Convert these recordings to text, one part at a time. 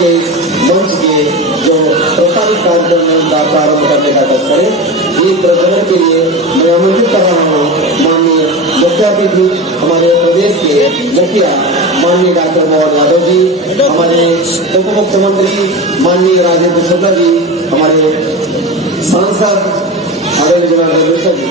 के इस मंच के जो प्रस्तावित कार्यक्रम का प्रारंभ करने का तय करें। ये प्रदर्शन के लिए मैं आमंत्रित कर रहा हूँ माननीय मुख्यातिथि हमारे प्रदेश के मुखिया माननीय डॉक्टर मोहन यादव जी, हमारे उप मुख्यमंत्री माननीय राजेंद्र शुक्ला जी, हमारे सांसद आदरणीय जनार्दन मिश्रा जी।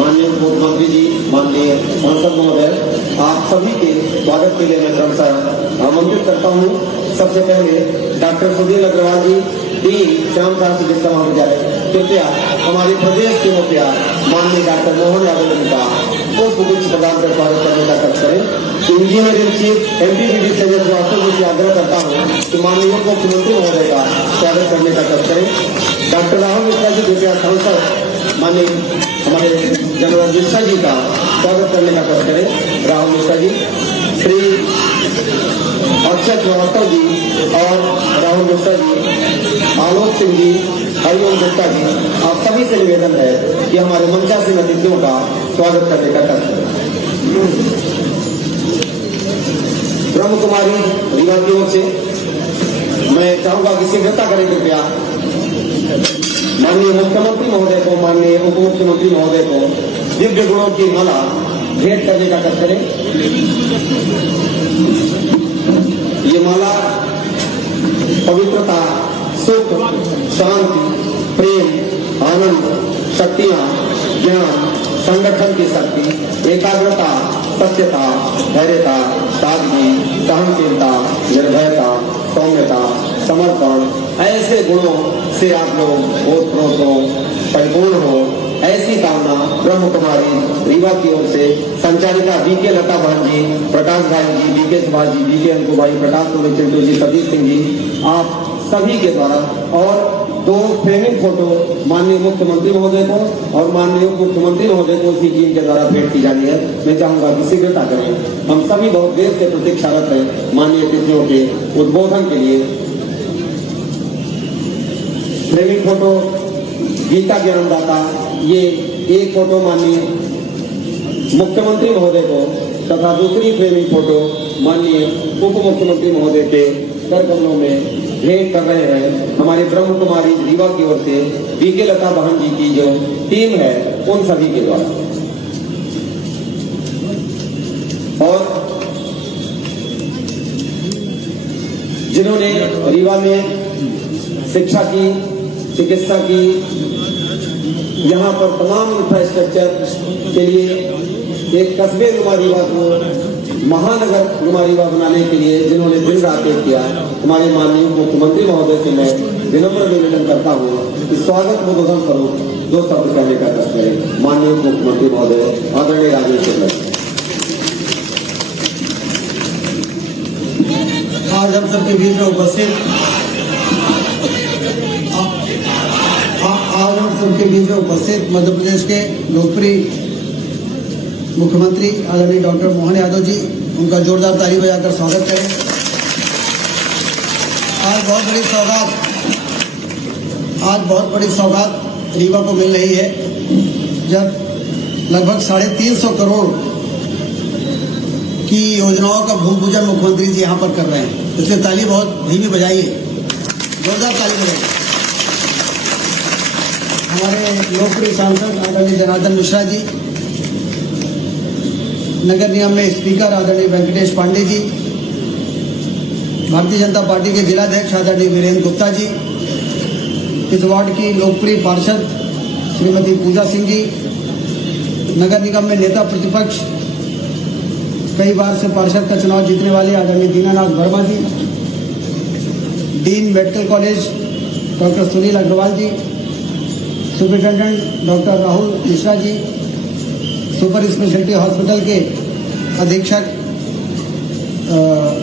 माननीय मुख्यमंत्री जी, माननीय सांसद महोदय, आप सभी के स्वागत के लिए मैं क्रमशः आमंत्रित करता हूँ। सबसे पहले डॉक्टर सुधीर अग्रवाल जी, डीन श्याम शास्त्री चिकित्सा महाविद्यालय, कृपया हमारे प्रदेश के मुखिया माननीय डॉक्टर मोहन यादव जी का पुष्पगुच्छ प्रदान कर स्वागत करने का कार्य करें। इंजीनियरिंग चीफ एमपीबीडी से श्रीवास्तव जी से आग्रह करता हूँ कि माननीय उप मुख्यमंत्री महोदय का स्वागत करने का कार्य करें। डॉक्टर राहुल मिश्रा जी कृपया सांसद माननीय हमारे जनार्दन मिश्रा जी का स्वागत करने का कार्य करें। राहुल मिश्रा जी, श्री अक्षय श्रीवास्तव जी और राहुल मिश्रा जी, आलोक सिंह जी, हरिओम गुप्ता जी, आप सभी से निवेदन है कि हमारे मंचासीन अतिथियों का स्वागत करने का कार्य करें। ब्रह्म कुमारी रीवा की ओर से मैं चाहूंगा कि शीघ्रता करें कृपया। माननीय मुख्यमंत्री महोदय को, माननीय उप मुख्यमंत्री महोदय को दिव्य गुणों की माला भेंट करने का कार्य करें। ये माला पवित्रता, सुख, शांति, प्रेम, आनंद, शक्तियां, ज्ञान, संगठन की शक्ति, एकाग्रता, सत्यता, धैर्यता, सादगी, सहनशीलता, निर्भयता, सौम्यता, समर्पण, ऐसे गुणों से आप लोग ओतप्रोत हो, परिपूर्ण हो, ऐसी कामना ब्रह्म कुमारी रीवा की ओर से संचालिका बीके लता बहन जी, प्रकाश भाई जी, बीके सुभाष जी, बीके अंकु भाई, प्रकाश कुमार चिंटू जी, सतीश सिंह जी, आप सभी के द्वारा और 2 फ्रेमिंग फोटो माननीय मुख्यमंत्री महोदय को और माननीय उप मुख्यमंत्री महोदय को उसी टीम के द्वारा भेंट की जानी है। मैं चाहूंगा कि शीघ्रता करें। हम सभी बहुत देर से प्रतीक्षारत हैं माननीय अतिथियों के उद्बोधन के लिए। फ्रेमिंग फोटो गीता ज्ञानदाता, ये एक फोटो माननीय मुख्यमंत्री महोदय को तथा दूसरी फ्रेमिंग फोटो माननीय उप मुख्यमंत्री महोदय के कर कमलों में भेंट कर रहे हैं। हमारे ब्रह्म कुमारी रीवा की ओर से बीके लता बहन जी की जो टीम है उन सभी के द्वारा। और जिन्होंने रीवा में शिक्षा की, चिकित्सा की, यहाँ पर तमाम इंफ्रास्ट्रक्चर के लिए एक कस्बे नुमा रीवा को महानगर नुमा रीवा बनाने के लिए जिन्होंने दिन रात एक किया, हमारे माननीय मुख्यमंत्री महोदय से मैं विनम्र निवेदन करता हूँ कि स्वागत उद्बोधन स्वरूप 2 शब्द कहने का कार्य करें। माननीय मुख्यमंत्री महोदय आदरणीय राजेंद्र शुक्ला। आज हम सबके बीच में उपस्थित मध्य प्रदेश के लोकप्रिय मुख्यमंत्री आदरणीय डॉक्टर मोहन यादव जी, उनका जोरदार ताली बजाकर स्वागत करें। आज बहुत बड़ी सौगात रीवा को मिल रही है, जब लगभग 350 करोड़ की योजनाओं का भूमि पूजन मुख्यमंत्री जी यहाँ पर कर रहे हैं। इसलिए ताली बहुत धीमी बजाइए, जोरदार ताली बजाइए। हमारे लोकप्रिय सांसद आदरणीय जनार्दन मिश्रा जी, नगर निगम में स्पीकर आदरणीय वेंकटेश पांडे जी, भारतीय जनता पार्टी के जिलाध्यक्ष आदरणीय वीरेंद्र गुप्ता जी, इस वार्ड की लोकप्रिय पार्षद श्रीमती पूजा सिंह जी, नगर निगम में नेता प्रतिपक्ष कई बार से पार्षद का चुनाव जीतने वाले आदरणीय Dinanath Verma ji, dean medical college doctor Sunil Agrawal ji, superintendent doctor Rahul Mishra ji, super speciality hospital के अधीक्षक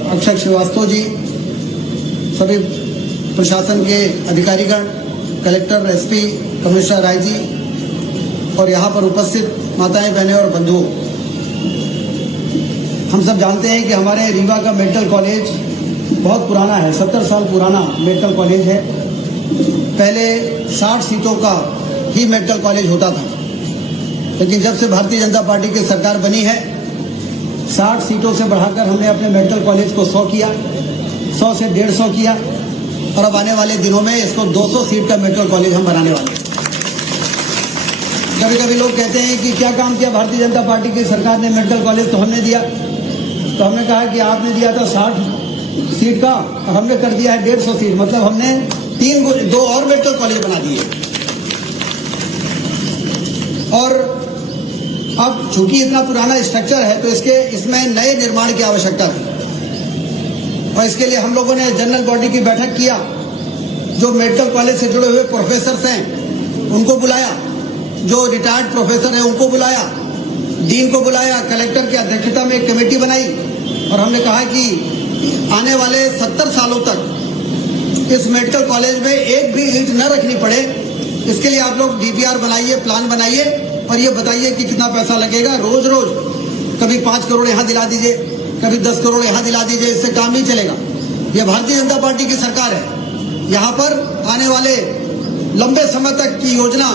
अक्षय श्रीवास्तव जी, सभी प्रशासन के अधिकारीगण, collector, SP, commissioner Rai ji और यहाँ पर उपस्थित माताएं, बहनें और बंधुओं, हम सब जानते हैं कि हमारे रीवा का मेडिकल कॉलेज बहुत पुराना है, 70 साल पुराना मेडिकल कॉलेज है। पहले 60 सीटों का ही मेडिकल कॉलेज होता था, लेकिन जब से भारतीय जनता पार्टी की सरकार बनी है 60 सीटों से बढ़ाकर हमने अपने मेडिकल कॉलेज को 100 किया, 100 से 150 किया और अब आने वाले दिनों में इसको 200 सीट का मेडिकल कॉलेज हम बनाने वाले हैं। कभी कभी लोग कहते हैं कि क्या काम किया भारतीय जनता पार्टी की सरकार ने, मेडिकल कॉलेज तो हमने दिया। तो हमने कहा कि आपने दिया था 60 सीट का और हमने कर दिया है 150 सीट, मतलब हमने 2 और मेडिकल कॉलेज बना दिए। और अब चूंकि इतना पुराना स्ट्रक्चर है तो इसमें नए निर्माण की आवश्यकता थी और इसके लिए हम लोगों ने जनरल बॉडी की बैठक किया। जो मेडिकल कॉलेज से जुड़े हुए प्रोफेसर हैं उनको बुलाया, जो रिटायर्ड प्रोफेसर हैं उनको बुलाया, डीन को बुलाया, कलेक्टर की अध्यक्षता में एक कमेटी बनाई और हमने कहा कि आने वाले 70 सालों तक इस मेडिकल कॉलेज में एक भी ईंट न रखनी पड़े। इसके लिए आप लोग डीपीआर बनाइए, प्लान बनाइए और ये बताइए कि कितना पैसा लगेगा। रोज रोज कभी 5 करोड़ यहाँ दिला दीजिए, कभी 10 करोड़ यहाँ दिला दीजिए, इससे काम नहीं चलेगा। ये भारतीय जनता पार्टी की सरकार है, यहाँ पर आने वाले लंबे समय तक की योजना,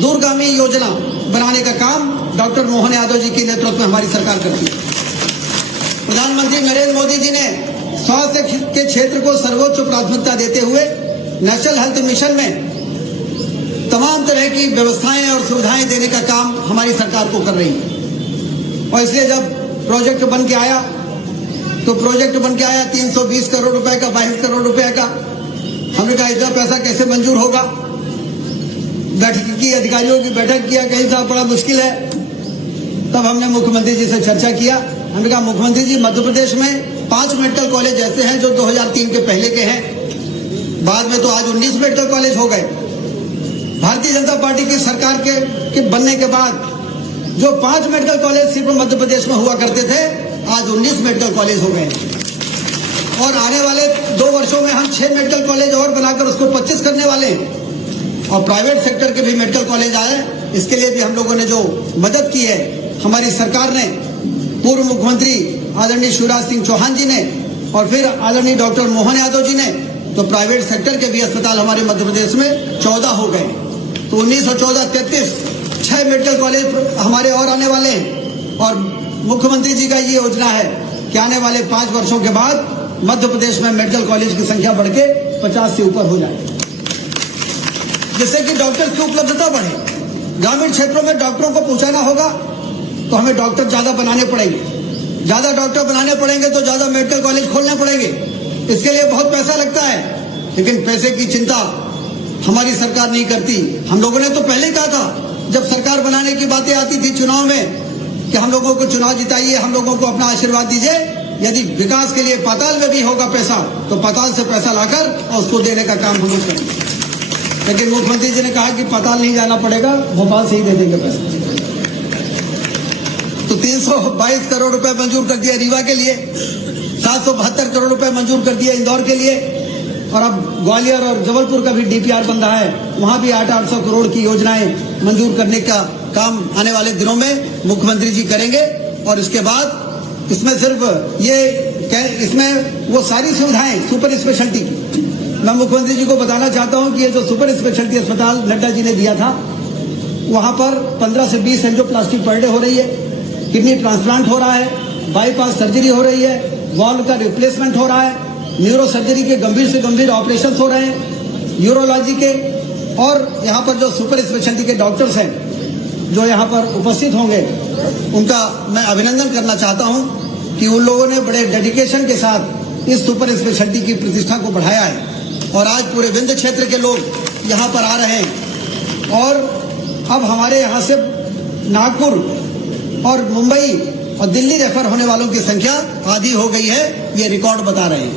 दूरगामी योजना बनाने का काम डॉक्टर मोहन यादव जी के नेतृत्व में हमारी सरकार करती है। प्रधानमंत्री नरेंद्र मोदी जी ने स्वास्थ्य के क्षेत्र को सर्वोच्च प्राथमिकता देते हुए नेशनल हेल्थ मिशन में तमाम तरह की व्यवस्थाएं और सुविधाएं देने का काम हमारी सरकार को कर रही है। और इसलिए जब प्रोजेक्ट बन के आया तो 320 करोड़ रुपए का, 22 करोड़ रुपए का। हमने कहा इतना पैसा कैसे मंजूर होगा। बैठक की, अधिकारियों की बैठक किया, कहीं साहब बड़ा मुश्किल है। तब हमने मुख्यमंत्री जी से चर्चा किया। हमने कहा मुख्यमंत्री जी, मध्य प्रदेश में 5 मेडिकल कॉलेज ऐसे हैं जो 2003 के पहले के हैं, बाद में तो आज 19 मेडिकल कॉलेज हो गए। भारतीय जनता पार्टी की सरकार के बनने के बाद जो 5 मेडिकल कॉलेज सिर्फ मध्य प्रदेश में हुआ करते थे, आज 19 मेडिकल कॉलेज हो गए और आने वाले 2 वर्षों में हम 6 मेडिकल कॉलेज और बनाकर उसको 25 करने वाले हैं। और प्राइवेट सेक्टर के भी मेडिकल कॉलेज आए, इसके लिए भी हम लोगों ने जो मदद की है, हमारी सरकार ने, पूर्व मुख्यमंत्री आदरणीय शिवराज सिंह चौहान जी ने और फिर आदरणीय डॉक्टर मोहन यादव जी ने, तो प्राइवेट सेक्टर के भी अस्पताल हमारे मध्य प्रदेश में 14 हो गए। तो 19 और 14 33 6 मेडिकल कॉलेज हमारे और आने वाले हैं। और मुख्यमंत्री जी का ये योजना है कि आने वाले 5 वर्षों के बाद मध्य प्रदेश में मेडिकल कॉलेज की संख्या बढ़ के 50 से ऊपर हो जाए, जिससे कि डॉक्टर्स की उपलब्धता बढ़े। ग्रामीण क्षेत्रों में डॉक्टरों को पहुंचाना होगा तो हमें डॉक्टर ज्यादा बनाने पड़ेंगे, ज्यादा डॉक्टर बनाने पड़ेंगे तो ज्यादा मेडिकल कॉलेज खोलने पड़ेंगे। इसके लिए बहुत पैसा लगता है, लेकिन पैसे की चिंता हमारी सरकार नहीं करती। हम लोगों ने तो पहले कहा था, जब सरकार बनाने की बातें आती थी चुनाव में, कि हम लोगों को चुनाव जिताइए, हम लोगों को अपना आशीर्वाद दीजिए, यदि विकास के लिए पाताल में भी होगा पैसा तो पाताल से पैसा लाकर और उसको देने का काम हम लोग करेंगे। लेकिन मुख्यमंत्री जी ने कहा कि पाताल नहीं जाना पड़ेगा, भोपाल से ही दे देंगे पैसा। तो 322 करोड़ रुपए मंजूर कर दिया रीवा के लिए, 772 करोड़ रुपए मंजूर कर दिया इंदौर के लिए, और अब ग्वालियर और जबलपुर का भी डीपीआर बन रहा है, वहां भी 800 करोड़ की योजनाएं मंजूर करने का काम आने वाले दिनों में मुख्यमंत्री जी करेंगे। और इसके बाद इसमें इसमें वो सारी सुविधाएं सुपर स्पेशलिटी की, मैं मुख्यमंत्री जी को बताना चाहता हूं कि ये जो सुपर स्पेशलिटी अस्पताल नड्डा जी ने दिया था, वहां पर 15 से 20 एंजियोप्लास्टी पर डे हो रही है, किडनी ट्रांसप्लांट हो रहा है, बाईपास सर्जरी हो रही है, वॉल्व का रिप्लेसमेंट हो रहा है, न्यूरो सर्जरी के गंभीर से गंभीर ऑपरेशन हो रहे हैं, यूरोलॉजी के, और यहाँ पर जो सुपर स्पेशलिटी के डॉक्टर्स हैं जो यहाँ पर उपस्थित होंगे, उनका मैं अभिनंदन करना चाहता हूँ कि उन लोगों ने बड़े डेडिकेशन के साथ इस सुपर स्पेशलिटी की प्रतिष्ठा को बढ़ाया है और आज पूरे विंध्य क्षेत्र के लोग यहाँ पर आ रहे हैं। और अब हमारे यहाँ से नागपुर और मुंबई और दिल्ली रेफर होने वालों की संख्या आधी हो गई है, ये रिकॉर्ड बता रहे हैं।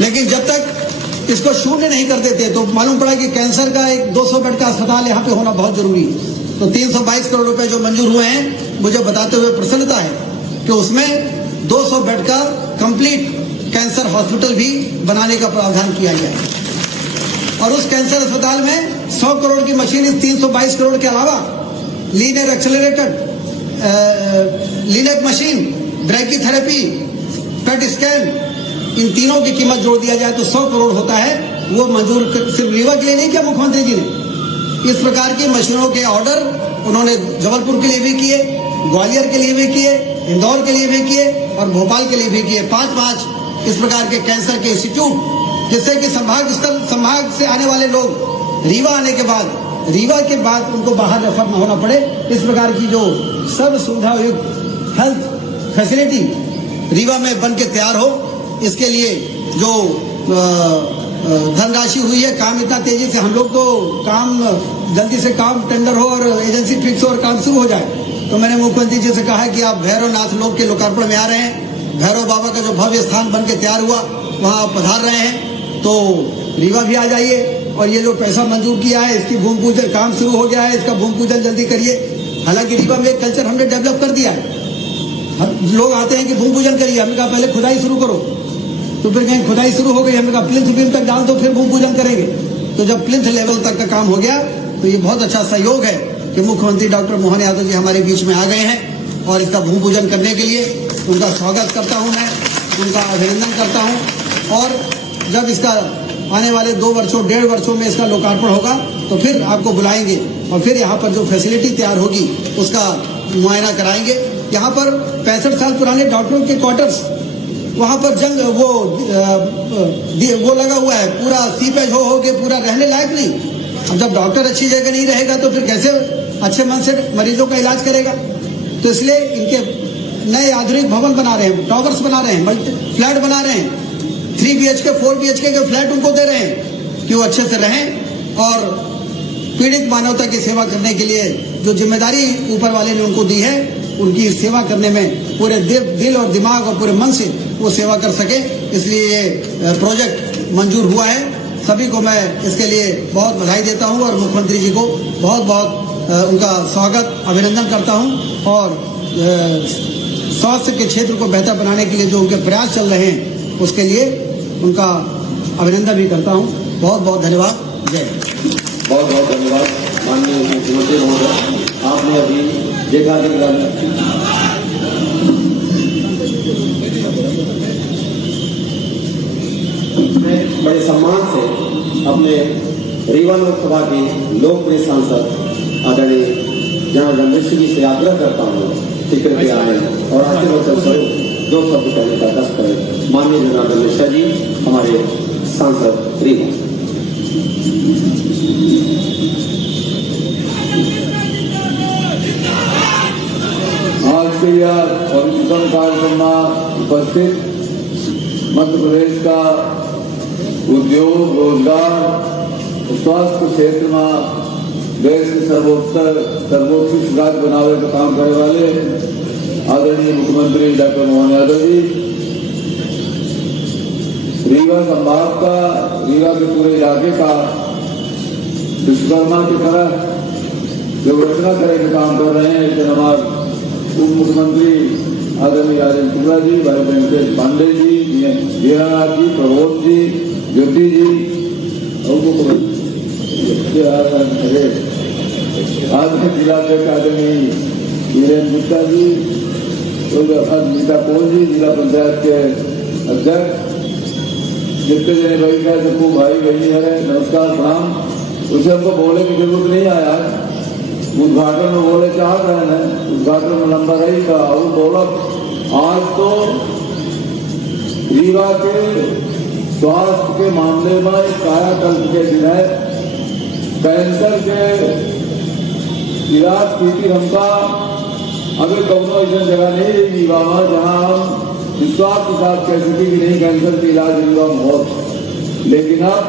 लेकिन जब तक इसको शून्य नहीं कर देते तो मालूम पड़ा कि कैंसर का एक 200 बेड का अस्पताल यहाँ पे होना बहुत जरूरी है। तो 322 करोड़ रुपए जो मंजूर हुए हैं, मुझे बताते हुए प्रसन्नता है कि उसमें 200 बेड का कंप्लीट कैंसर हॉस्पिटल भी बनाने का प्रावधान किया गया है। और उस कैंसर अस्पताल में 100 करोड़ की मशीन इस 322 करोड़ के अलावा linear accelerated, LINAC machine, brachytherapy, PET scan, इन तीनों की कीमत जोड़ दिया जाए तो 100 करोड़ होता है। वो मंजूर सिर्फ रीवा के लिए नहीं किया मुख्यमंत्री जी ने, इस प्रकार की मशीनों के ऑर्डर उन्होंने जबलपुर के लिए भी किए, ग्वालियर के लिए भी किए, इंदौर के लिए भी किए और भोपाल के लिए भी किए। 5 इस प्रकार के कैंसर के इंस्टीट्यूट, जिससे कि संभाग से आने वाले लोग रीवा आने के बाद, रीवा के बाद उनको बाहर रेफर न होना पड़े। इस प्रकार की जो सर्व सुविधा युक्त हेल्थ फैसिलिटी रीवा में बन के तैयार हो, इसके लिए जो धनराशि हुई है, काम इतना तेजी से, हम लोग तो काम जल्दी से काम टेंडर हो और एजेंसी फिक्स हो और काम शुरू हो जाए। तो मैंने मुख्यमंत्री जी से कहा है कि आप भैरवनाथ लोक के लोकार्पण में आ रहे हैं, भैरव बाबा का जो भव्य स्थान बन के तैयार हुआ वहां आप पधार रहे हैं, तो रीवा भी आ जाइए। और ये जो पैसा मंजूर किया है, इसकी भूमि पूजन काम शुरू हो गया है, इसका भूमि पूजन जल्दी करिए। हालांकि रीवा में एक कल्चर हमने डेवलप कर दिया है, लोग आते हैं कि भूमि पूजन करिए, हमने कहा पहले खुदाई शुरू करो, तो फिर कहीं खुदाई शुरू हो गई, हमने कहा प्लिंथ बीम तक डाल दो फिर भूमि पूजन करेंगे। तो जब प्लिंथ लेवल तक का काम हो गया तो ये बहुत अच्छा सहयोग है कि मुख्यमंत्री डॉक्टर मोहन यादव जी हमारे बीच में आ गए हैं और इसका भूमि पूजन करने के लिए उनका स्वागत करता हूं, मैं उनका अभिनंदन करता हूं। और जब इसका आने वाले 2 वर्षों 1.5 वर्षों में इसका लोकार्पण होगा तो फिर आपको बुलाएंगे और फिर यहाँ पर जो फैसिलिटी तैयार होगी उसका मुआयना कराएंगे। यहाँ पर 65 साल पुराने डॉक्टरों के क्वार्टर्स, वहां पर जंग वो लगा हुआ है, पूरा सीपेज हो के पूरा रहने लायक नहीं। अब जब डॉक्टर अच्छी जगह नहीं रहेगा तो फिर कैसे अच्छे मन से मरीजों का इलाज करेगा। तो इसलिए इनके नए आधुनिक भवन बना रहे हैं, टावर्स बना रहे हैं, फ्लैट बना रहे हैं, 3 BHK 4 BHK के फ्लैट उनको दे रहे हैं कि वो अच्छे से रहें और पीड़ित मानवता की सेवा करने के लिए जो जिम्मेदारी ऊपर वाले ने उनको दी है, उनकी सेवा करने में पूरे दिल और दिमाग और पूरे मन से वो सेवा कर सके। इसलिए ये प्रोजेक्ट मंजूर हुआ है। सभी को मैं इसके लिए बहुत बधाई देता हूं और मुख्यमंत्री जी को बहुत बहुत उनका स्वागत अभिनंदन करता हूं। और स्वास्थ्य के क्षेत्र को बेहतर बनाने के लिए जो उनके प्रयास चल रहे हैं उसके लिए उनका अभिनंदन भी करता हूं। बहुत बहुत धन्यवाद। जय। बहुत बहुत धन्यवाद माननीय मुख्यमंत्री महोदय, आपने अभी देखा कि बड़े सम्मान से अपने रीवा लोकसभा के लोकप्रिय सांसद आदरणीय जनाब रमेश जी से आग्रह करता हूँ कि कृपया आए और आशीर्वचन स्वरूप 2 शब्द कहने का कष्ट करें। माननीय जनाब रमेश जी हमारे सांसद रीवा। आज के यह पवित्र कार्यक्रम में उपस्थित मध्य प्रदेश का उद्योग, रोजगार, स्वास्थ्य क्षेत्र में देश के सर्वोत्कृष्ट राज्य बनाने का काम करने वाले आदरणीय मुख्यमंत्री डॉक्टर मोहन यादव जी, रीवा संभाग का, रीवा के पूरे इलाके का विश्वकर्मा की तरह जो रचना करने का काम कर रहे हैं, इसके हमारे उप मुख्यमंत्री आदरणीय राजेंद्र शुक्ला जी, भाई वेंकटेश पांडे जी, वीरानाथ जी, प्रबोध जी, ज्योति जी, आदरणीय जिलाध्यक्ष आदरणीय वीरेंद्र गुप्ता जी, मीता कौल जी, जिला पंचायत के अध्यक्ष, जितने जने भाई का सबको भाई बहनी है नमस्कार प्रणाम। उसे हमको बोलने की जरूरत नहीं आया, उद्घाटन में बोले चाह रहे हैं, उद्घाटन में लंबा रही था और बोला आज तो रीवा के स्वास्थ्य के मामले में कायाकल्प के दिन है। कैंसर के इलाज की थी हमका अभी कौनो ऐसा जगह नहीं रही रीवा में जहाँ हम विश्वास के साथ कह सके कि नहीं कैंसर के इलाज रीवा में हो। लेकिन अब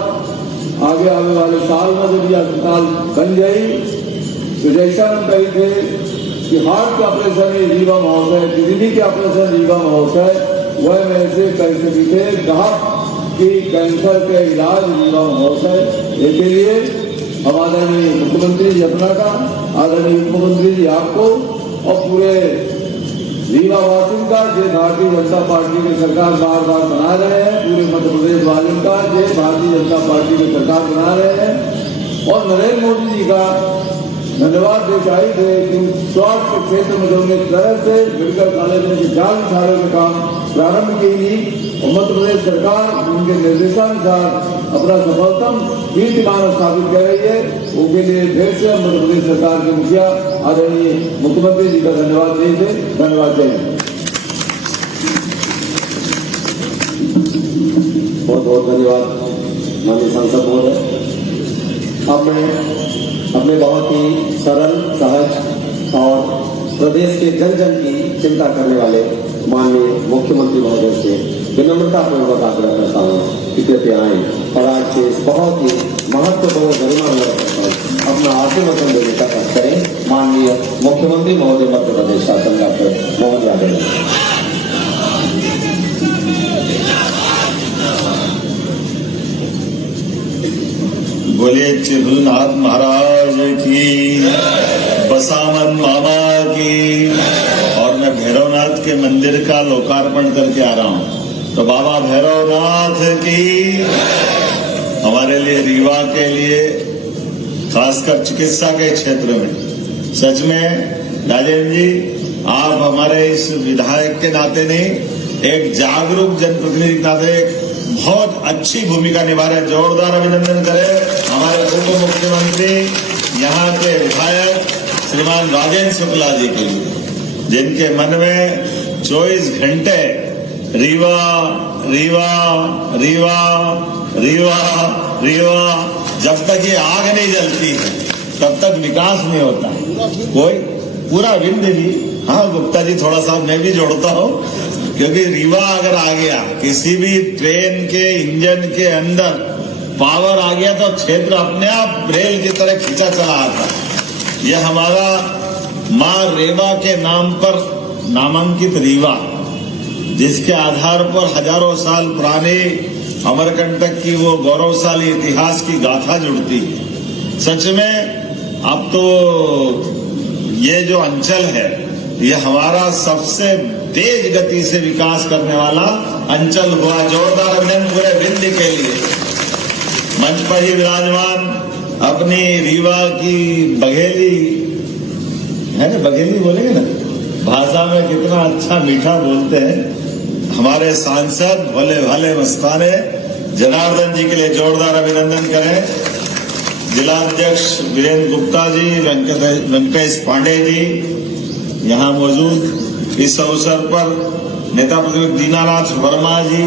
आगे आने वाले साल में जब ये अस्पताल बन जाए तो जैसा हम कही थे कि हार्ट के ऑपरेशन रीवा महोत्सव, किडनी के ऑपरेशन रीवा महोत्सव, वह में से कैसे थे ग्राहक की कैंसर के इलाज रीवा महोत्सव। इसके लिए हम आदरणीय मुख्यमंत्री जी अपना का, आदरणीय मुख्यमंत्री जी आपको और पूरे रीवा वासियों का, जो भारतीय जनता पार्टी की सरकार बार बार बना रहे हैं, पूरे मध्य प्रदेश वासियों का, जो भारतीय जनता पार्टी की सरकार बना रहे हैं, और नरेंद्र मोदी जी का धन्यवाद देना चाहिए कि स्वास्थ्य के क्षेत्र में जो एक तरह से मेडिकल कॉलेज में 40 सालों में काम प्रारंभ की और मध्य प्रदेश सरकार उनके निर्देशानुसार अपना सफलतम कीर्तिमान स्थापित कर रही है। उनके लिए फिर से मध्य प्रदेश सरकार के मुखिया आदरणीय मुख्यमंत्री जी का धन्यवाद देते। धन्यवाद देंगे। बहुत बहुत धन्यवाद माननीय सांसद महोदय। अब मैं अपने बहुत ही सरल, सहज और प्रदेश के जन जन की चिंता करने वाले माननीय मुख्यमंत्री महोदय से विनम्रतापूर्वक आग्रह करता हूँ कि कृपया आएं और आज के इस बहुत ही महत्वपूर्ण गरिमा अपना आशीर्वचन देने का कार्य करें। माननीय मुख्यमंत्री महोदय मध्य प्रदेश शासन डॉक्टर मोहन यादव। बोले चिरुनाथ महाराज की, बसावन मामा की। और मैं भैरवनाथ के मंदिर का लोकार्पण करके आ रहा हूँ, तो बाबा भैरवनाथ की। हमारे लिए, रीवा के लिए, खासकर चिकित्सा के क्षेत्र में सच में राजेंद्र जी, आप हमारे इस विधायक के नाते नहीं, एक जागरूक जनप्रतिनिधि के नाते बहुत अच्छी भूमिका निभा रहे। जोरदार अभिनंदन करें हमारे उप मुख्यमंत्री, यहाँ के विधायक श्रीमान राजेंद्र शुक्ला जी के लिए, जिनके मन में 24 घंटे रीवा रीवा रीवा रीवा रीवा, जब तक ये आग नहीं जलती है तब तक विकास नहीं होता है। कोई पूरा विंध्य जी, हाँ गुप्ता जी थोड़ा सा मैं भी जोड़ता हूँ, क्योंकि रीवा अगर आ गया, किसी भी ट्रेन के इंजन के अंदर पावर आ गया तो क्षेत्र अपने आप रेल की तरह खींचा चला आता। यह हमारा माँ रेवा के नाम पर नामांकित रीवा, जिसके आधार पर हजारों साल पुरानी अमरकंटक की वो गौरवशाली इतिहास की गाथा जुड़ती। सच में अब तो ये जो अंचल है, ये हमारा सबसे तेज गति से विकास करने वाला अंचल हुआ। जोरदार अभिनंदन पूरे विंध्य के लिए। मंच पर ही विराजमान अपनी रीवा की बघेली है ना, बघेली बोलेंगे ना, भाषा में कितना अच्छा मीठा बोलते हैं हमारे सांसद भोले भाले मस्ताने जनार्दन जी के लिए जोरदार अभिनंदन करें। जिलाध्यक्ष वीरेंद्र गुप्ता जी, वेंकटेश पांडे जी यहाँ मौजूद। इस अवसर पर नेता प्रतिपक्ष दीनानाथ वर्मा जी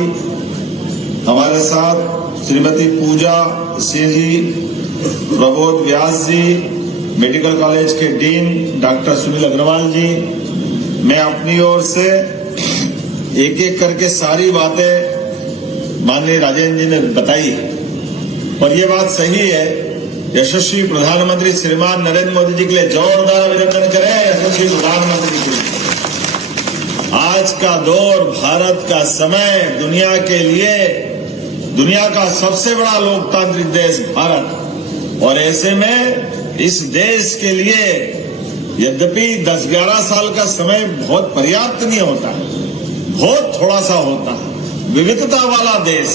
हमारे साथ, श्रीमती पूजा सिंह जी, प्रबोध व्यास जी, मेडिकल कॉलेज के डीन डॉक्टर सुनील अग्रवाल जी। मैं अपनी ओर से एक एक करके सारी बातें माननीय राजेंद्र जी ने बताई, और ये बात सही है। यशस्वी प्रधानमंत्री श्रीमान नरेंद्र मोदी जी के लिए जोरदार अभिनंदन करें। यशस्वी प्रधानमंत्री जी, आज का दौर, भारत का समय, दुनिया के लिए, दुनिया का सबसे बड़ा लोकतांत्रिक देश भारत, और ऐसे में इस देश के लिए यद्यपि 10-11 साल का समय बहुत पर्याप्त नहीं होता है, बहुत थोड़ा सा होता है। विविधता वाला देश,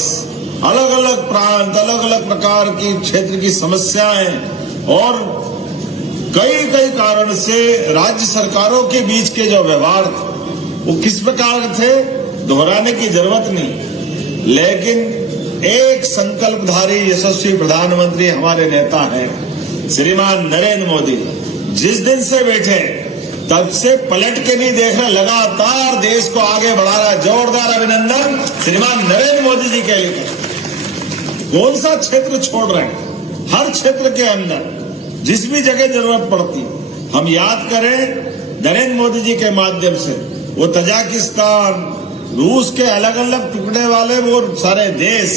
अलग अलग प्रांत, अलग अलग प्रकार की क्षेत्र की समस्याएं और कई कई कारण से राज्य सरकारों के बीच के जो व्यवहार थे वो किस प्रकार थे, दोहराने की जरूरत नहीं। लेकिन एक संकल्पधारी यशस्वी प्रधानमंत्री हमारे नेता हैं श्रीमान नरेंद्र मोदी। जिस दिन से बैठे तब से पलट के नहीं देख रहे, लगातार देश को आगे बढ़ा रहा है। जोरदार अभिनंदन श्रीमान नरेंद्र मोदी जी के लिए। कौन सा क्षेत्र छोड़ रहे हैं, हर क्षेत्र के अंदर जिस भी जगह जरूरत पड़ती, हम याद करें नरेंद्र मोदी जी के माध्यम से वो तजाकिस्तान, रूस के अलग अलग टुकड़े वाले वो सारे देश,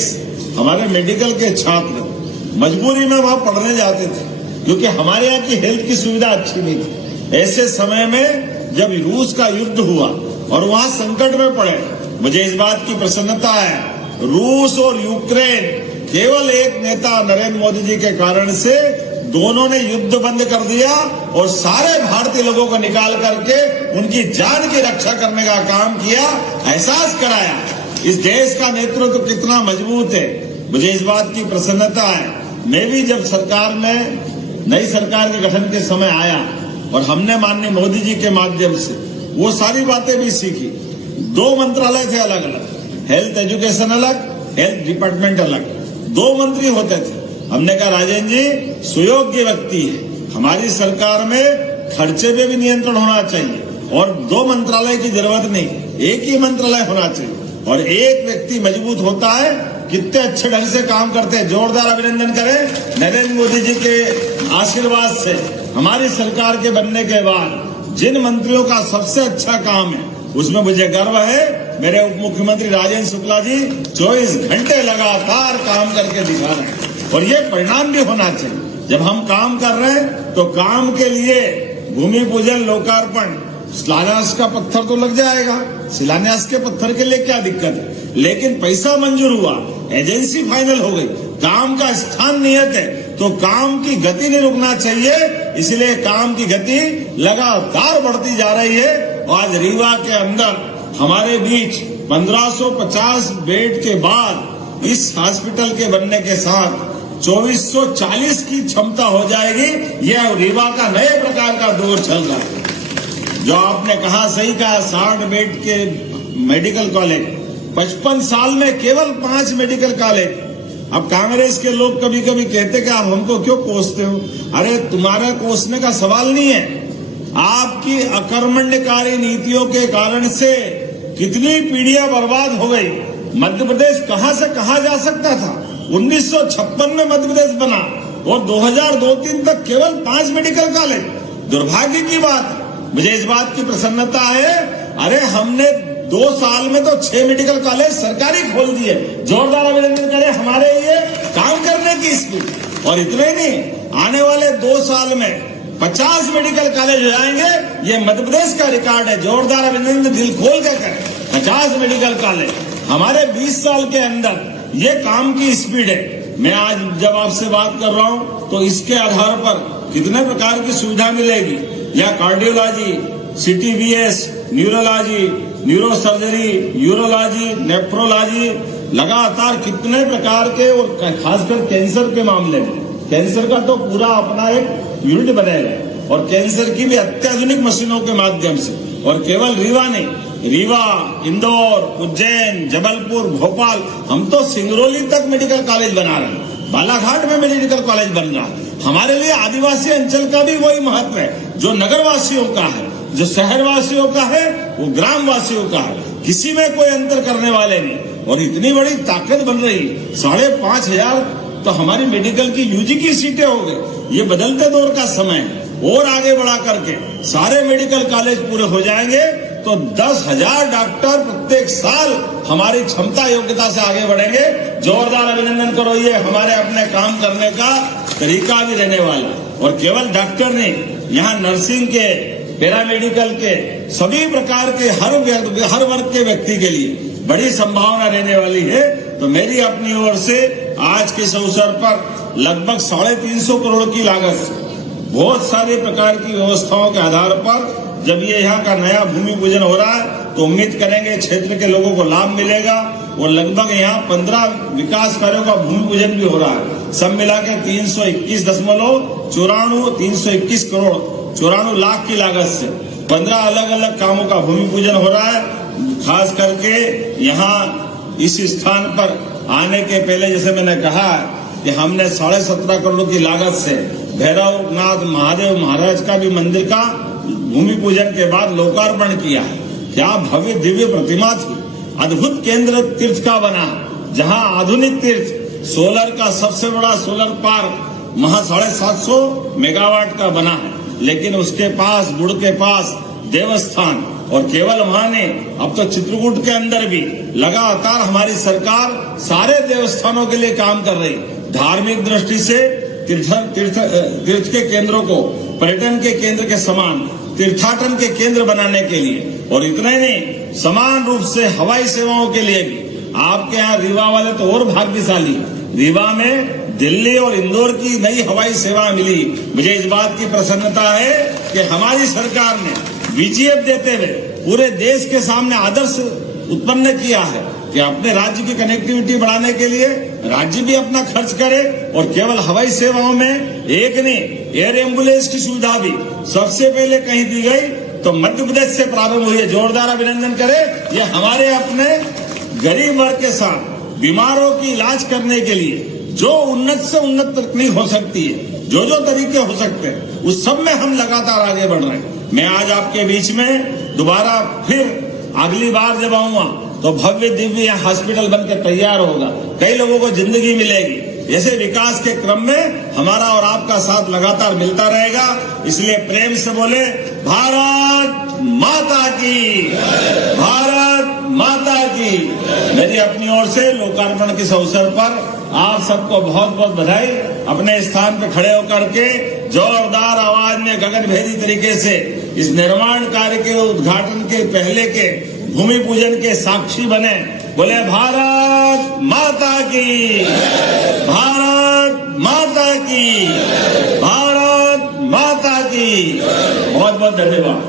हमारे मेडिकल के छात्र मजबूरी में वहां पढ़ने जाते थे क्योंकि हमारे यहाँ की हेल्थ की सुविधा अच्छी नहीं थी। ऐसे समय में जब रूस का युद्ध हुआ और वहां संकट में पड़े, मुझे इस बात की प्रसन्नता है रूस और यूक्रेन केवल एक नेता नरेंद्र मोदी जी के कारण से दोनों ने युद्ध बंद कर दिया और सारे भारतीय लोगों को निकाल करके उनकी जान की रक्षा करने का काम किया, एहसास कराया इस देश का नेतृत्व तो कितना मजबूत है। मुझे इस बात की प्रसन्नता है। मैं भी जब सरकार में नई सरकार के गठन के समय आया और हमने माननीय मोदी जी के माध्यम से वो सारी बातें भी सीखी। 2 मंत्रालय थे अलग अलग, हेल्थ एजुकेशन अलग, हेल्थ डिपार्टमेंट अलग, 2 मंत्री होते थे। हमने कहा राजेंद्र जी सुयोग्य व्यक्ति है, हमारी सरकार में खर्चे पे भी नियंत्रण होना चाहिए और 2 मंत्रालय की जरूरत नहीं, एक ही मंत्रालय होना चाहिए और एक व्यक्ति मजबूत होता है। कितने अच्छे ढंग से काम करते हैं, जोरदार अभिनंदन करें नरेंद्र मोदी जी के आशीर्वाद से। हमारी सरकार के बनने के बाद जिन मंत्रियों का सबसे अच्छा काम है उसमें मुझे गर्व है। मेरे उप मुख्यमंत्री राजेंद्र शुक्ला जी 24 घंटे लगातार काम करके दिखा रहे हैं और ये परिणाम भी होना चाहिए। जब हम काम कर रहे हैं तो काम के लिए भूमि पूजन, लोकार्पण, शिलान्यास का पत्थर तो लग जाएगा, शिलान्यास के पत्थर के लिए क्या दिक्कत है, लेकिन पैसा मंजूर हुआ, एजेंसी फाइनल हो गई, काम का स्थान नियत है तो काम की गति नहीं रुकना चाहिए। इसलिए काम की गति लगातार बढ़ती जा रही है। आज रीवा के अंदर हमारे बीच 1550 बेड के बाद इस हॉस्पिटल के बनने के साथ 2440 की क्षमता हो जाएगी। यह रीवा का नए प्रकार का दौर चल रहा है। जो आपने कहा सही कहा, 60 बेड के मेडिकल कॉलेज, 55 साल में केवल 5 मेडिकल कॉलेज। अब कांग्रेस के लोग कभी कभी कहते कि आप हमको क्यों कोसते हो, अरे तुम्हारा कोसने का सवाल नहीं है। आपकी अकर्मण्यकारी नीतियों के कारण से कितनी पीढ़ियां बर्बाद हो गई। मध्य प्रदेश कहां से कहां जा सकता था। 1956 में मध्य प्रदेश बना और 2002-3 तक केवल 5 मेडिकल कॉलेज। दुर्भाग्य की बात, मुझे इस बात की प्रसन्नता है, अरे हमने 2 साल में तो 6 मेडिकल कॉलेज सरकारी खोल दिए। जोरदार अभिनंदन करें हमारे लिए काम करने की स्पीड। और इतने ही नहीं, आने वाले 2 साल में 50 मेडिकल कॉलेज हो जाएंगे। ये मध्य प्रदेश का रिकॉर्ड है। जोरदार अभिनंदन दिल खोल कर करें। 50 मेडिकल कॉलेज हमारे 20 साल के अंदर, ये काम की स्पीड है। मैं आज जब आपसे बात कर रहा हूं तो इसके आधार पर कितने प्रकार की सुविधा मिलेगी। या cardiology, CTVS, neurology, neurosurgery, urology, nephrology, लगातार कितने प्रकार के, और खासकर कैंसर के मामले में कैंसर का तो पूरा अपना एक यूनिट बनेगा और कैंसर की भी अत्याधुनिक मशीनों के माध्यम से। और केवल रीवा नहीं, रीवा, इंदौर, उज्जैन, जबलपुर, भोपाल, हम तो सिंगरौली तक मेडिकल कॉलेज बना रहे हैं। बालाघाट में मेडिकल कॉलेज बन रहा है। हमारे लिए आदिवासी अंचल का भी वही महत्व है जो नगर वासियों का है, जो शहर वासियों का है, वो ग्राम वासियों का है। किसी में कोई अंतर करने वाले नहीं। और इतनी बड़ी ताकत बन रही, 5,500 तो हमारी मेडिकल की UG की सीटें हो गई। ये बदलते दौर का समय है और आगे बढ़ा करके सारे मेडिकल कॉलेज पूरे हो जाएंगे तो 10,000 डॉक्टर प्रत्येक साल हमारी क्षमता योग्यता से आगे बढ़ेंगे। जोरदार अभिनंदन करो। ये हमारे अपने काम करने का तरीका भी रहने वाला। और केवल डॉक्टर नहीं, यहाँ नर्सिंग के, पैरामेडिकल के, सभी प्रकार के हर वर्ग के व्यक्ति के लिए बड़ी संभावना रहने वाली है। तो मेरी अपनी ओर से आज के इस अवसर पर लगभग 350 करोड़ की लागत से बहुत सारे प्रकार की व्यवस्थाओं के आधार पर जब ये यहाँ का नया भूमि पूजन हो रहा है तो उम्मीद करेंगे क्षेत्र के लोगों को लाभ मिलेगा। और लगभग यहाँ 15 विकास कार्यों का भूमि पूजन भी हो रहा है। सब मिला के 321 करोड़ 94 लाख की लागत से 15 अलग अलग कामों का भूमि पूजन हो रहा है। खास करके यहाँ इस स्थान पर आने के पहले, जैसे मैंने कहा कि हमने 17.5 करोड़ की लागत से भैरवनाथ महादेव महाराज का भी मंदिर का भूमि पूजन के बाद लोकार्पण किया है। क्या भव्य दिव्य प्रतिमा थी। अद्भुत केंद्र तीर्थ का बना, जहां आधुनिक तीर्थ, सोलर का सबसे बड़ा सोलर पार्क वहां 750 मेगावाट का बना है। लेकिन उसके पास, गुड़ के पास देवस्थान, और केवल वहां नहीं, अब तो चित्रकूट के अंदर भी लगातार हमारी सरकार सारे देवस्थानों के लिए काम कर रही। धार्मिक दृष्टि से तीर्थ के केंद्रों को पर्यटन के केंद्र के समान तीर्थाटन के केंद्र बनाने के लिए, और इतना ही नहीं, समान रूप से हवाई सेवाओं के लिए भी। आपके यहाँ रीवा वाले तो और भाग्यशाली, रीवा में दिल्ली और इंदौर की नई हवाई सेवा मिली। मुझे इस बात की प्रसन्नता है कि हमारी सरकार ने VGF देते हुए पूरे देश के सामने आदर्श उत्पन्न किया है कि अपने राज्य की कनेक्टिविटी बढ़ाने के लिए राज्य भी अपना खर्च करे, और केवल हवाई सेवाओं में एक नहीं, एयर एम्बुलेंस की सुविधा भी सबसे पहले कहीं दी गई तो मध्य प्रदेश से प्रारंभ हुई है। जोरदार अभिनंदन करें। ये हमारे अपने गरीब वर्ग के साथ बीमारों की इलाज करने के लिए जो उन्नत से उन्नत तकनीक हो सकती है, जो तरीके हो सकते हैं, उस सब में हम लगातार आगे बढ़ रहे हैं। मैं आज आपके बीच में दोबारा फिर अगली बार जब आऊंगा तो भव्य दिव्य हॉस्पिटल बनकर तैयार होगा, कई लोगों को जिंदगी मिलेगी। ऐसे विकास के क्रम में हमारा और आपका साथ लगातार मिलता रहेगा। इसलिए प्रेम से बोले भारत माता की, भारत माता की। मेरी अपनी ओर से लोकार्पण के इस अवसर पर आप सबको बहुत बहुत बधाई। अपने स्थान पर खड़े होकर के जोरदार आवाज में गगनभेदी तरीके से इस निर्माण कार्य के उद्घाटन के पहले के भूमि पूजन के साक्षी बने। बोले भारत माता की, भारत माता की, भारत माता की। बहुत बहुत धन्यवाद।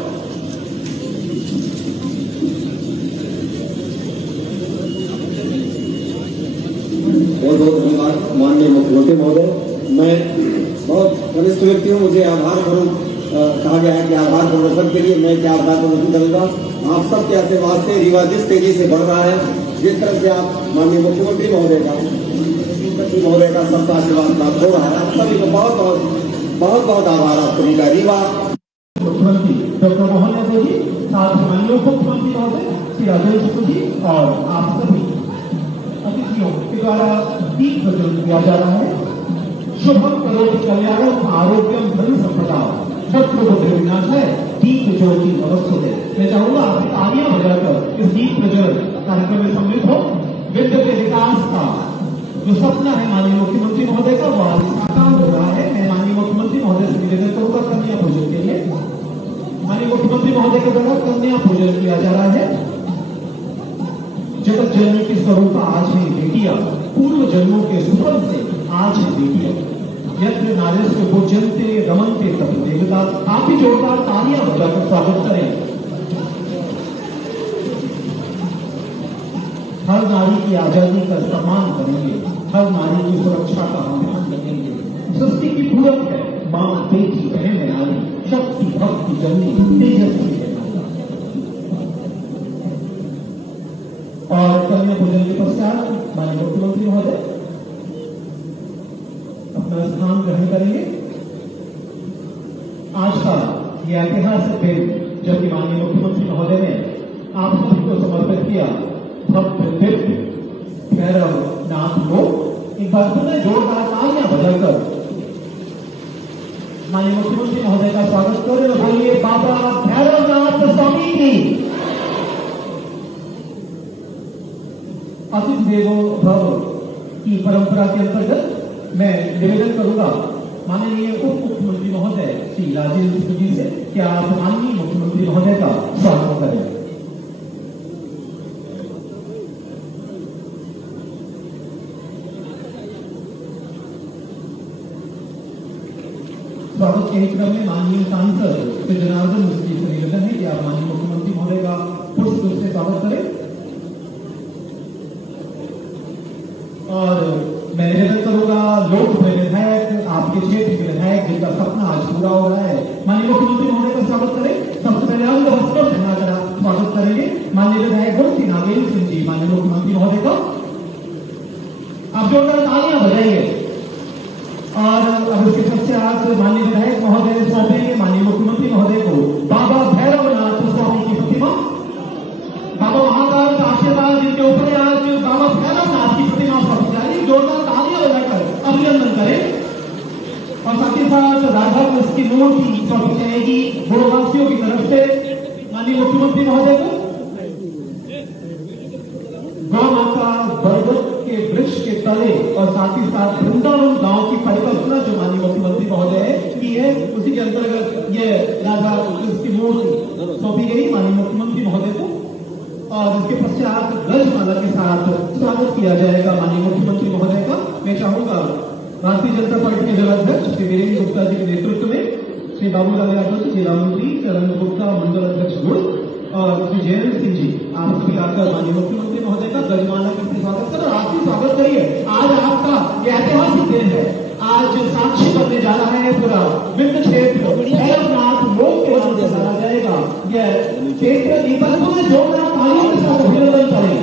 बहुत बहुत धन्यवाद माननीय मुख्यमंत्री महोदय। मैं बहुत कनिष्ठ व्यक्ति हूँ, मुझे आभार स्वरूप कहा गया है कि आभार प्रदर्शन के लिए मैं क्या आभार प्रदर्शन करूंगा। आप सबके आशीर्वाद से रीवा जिस तेजी से बढ़ रहा है, जिस तरह से आप माननीय मुख्यमंत्री महोदय का सबका आशीर्वाद प्राप्त हो रहा है, आप सभी को बहुत बहुत बहुत आभार आप सभी का। रीवा मुख्यमंत्री डॉक्टर मोहन यादव जी, साथ ही माननीय उप मुख्यमंत्री महोदय श्री राजेश जी और आप सभी अतिथियों के द्वारा दीप प्रज्वलित किया जा रहा है। शुभम करोति कल्याणम आरोग्यम धन संपदा शत्रु विनाशाय दीप ज्योति नमस्ते। मैं चाहूंगा आप तालियां बजाकर इस दीप प्रज्वलन कार्यक्रम में सम्मिलित हो। विद्या के विकास का जो सपना है माननीय मुख्यमंत्री महोदय का, वो आज साकार हो रहा है। मैं माननीय मुख्यमंत्री महोदय से निवेदन करूंगा कन्या पूजन के लिए। माननीय मुख्यमंत्री महोदय के द्वारा कन्या पूजन किया जा रहा है। जगत जननी के स्वरूप आज है बेटियां, पूर्व जन्मों के सुफल से आज है बेटियां। यत्र नारेस्व पूज्यन्ते रमन्ते तत्र देवता। आप ही जोरदार तालियां बजाकर स्वागत करें। हर नारी की आजादी का सम्मान करेंगे, हर नारी की सुरक्षा का हम ध्यान रखेंगे। सृष्टि की पूरक है मां, बेटी, बहन, नारी, शक्ति, भक्ति, जननी, तेजस्वी है। और कन्या पूजन के पश्चात माननीय मुख्यमंत्री महोदय अपना स्थान ग्रहण करेंगे। आज का यह ऐतिहासिक दिन जबकि माननीय मुख्यमंत्री महोदय ने आप सभी को समर्पित किया भव्य दिव्य भैरव नाथ लोक। एक बार पुनः जोरदार तालियां बजाकर माननीय मुख्यमंत्री महोदय का स्वागत करें। बोलिए बाबा भैरवनाथ स्वामी की। अतिथि देवो भव की परंपरा के अंतर्गत मैं निवेदन करूंगा माननीय उप मुख्यमंत्री महोदय श्री राजेश जी से कि आप माननीय मुख्यमंत्री महोदय का स्वागत करें। स्वागत के क्रम में माननीय सांसद श्री जनार्दन मिश्र जी से निवेदन है कि आप माननीय मुख्यमंत्री महोदय का पुष्प रूप से स्वागत करें। और मैं निवेदन करूंगा लोकप्रिय विधायक, आपके क्षेत्र के विधायक जिनका सपना आज पूरा हो रहा है, माननीय मुख्यमंत्री महोदय का स्वागत करें। सबसे पहले हम वस्त्र पहनाकर स्वागत करेंगे माननीय विधायक गुणसी नागेंद्र सिंह जी, माननीय मुख्यमंत्री महोदय का। आप जोरदार तालियां बजाइए। और अब इसके पश्चात माननीय विधायक महोदय सौंपेंगे माननीय मुख्यमंत्री महोदय को बाबा भैरवनाथ स्वामी की प्रतिमा। बाबा महाकाल का आशीर्वाद जिनके ऊपर आज बाबा भैरवनाथ की प्रतिमा स्थापित जाएगी। जोरदार तालियां बजाकर अभिनंदन करें। और साथ ही साथ राधा कृष्ण की मूर्ति स्थापित जाएगी गुरुवासियों की तरफ से माननीय मुख्यमंत्री महोदय को। गौ माता बरगद के वृक्ष के तले और साथ ही साथ वृंदावन गांव की परिकल्पना जो माननीय मुख्यमंत्री महोदय है की है उसी के अंतर्गत ये राधा कृष्ण की मूर्ति सौंपी गई माननीय मुख्यमंत्री महोदय को और इसके पश्चात गजमाला के साथ स्वागत किया जाएगा माननीय मुख्यमंत्री महोदय का। मैं चाहूंगा भारतीय जनता पार्टी के जिला अध्यक्ष श्री वीरेंद्र गुप्ता जी के नेतृत्व में श्री बाबूलाल यादव जी, जिला मंत्री चरण गुप्ता, मंडल अध्यक्ष गुड़ और श्री जयंत सिंह जी, आप सभी आकर माननीय मुख्यमंत्री महोदय का गजमाला के स्वागत करें और आप भी स्वागत करिए। आज आपका यह ऐतिहासिक दिन है, आज साक्षी करने जा रहा है पूरा विंध्य क्षेत्र भैरवनाथ लोक के नाम से जाना जाएगा। यह क्षेत्र निबंधों में जोड़ना तालियों के साथ अभिनंदन करें।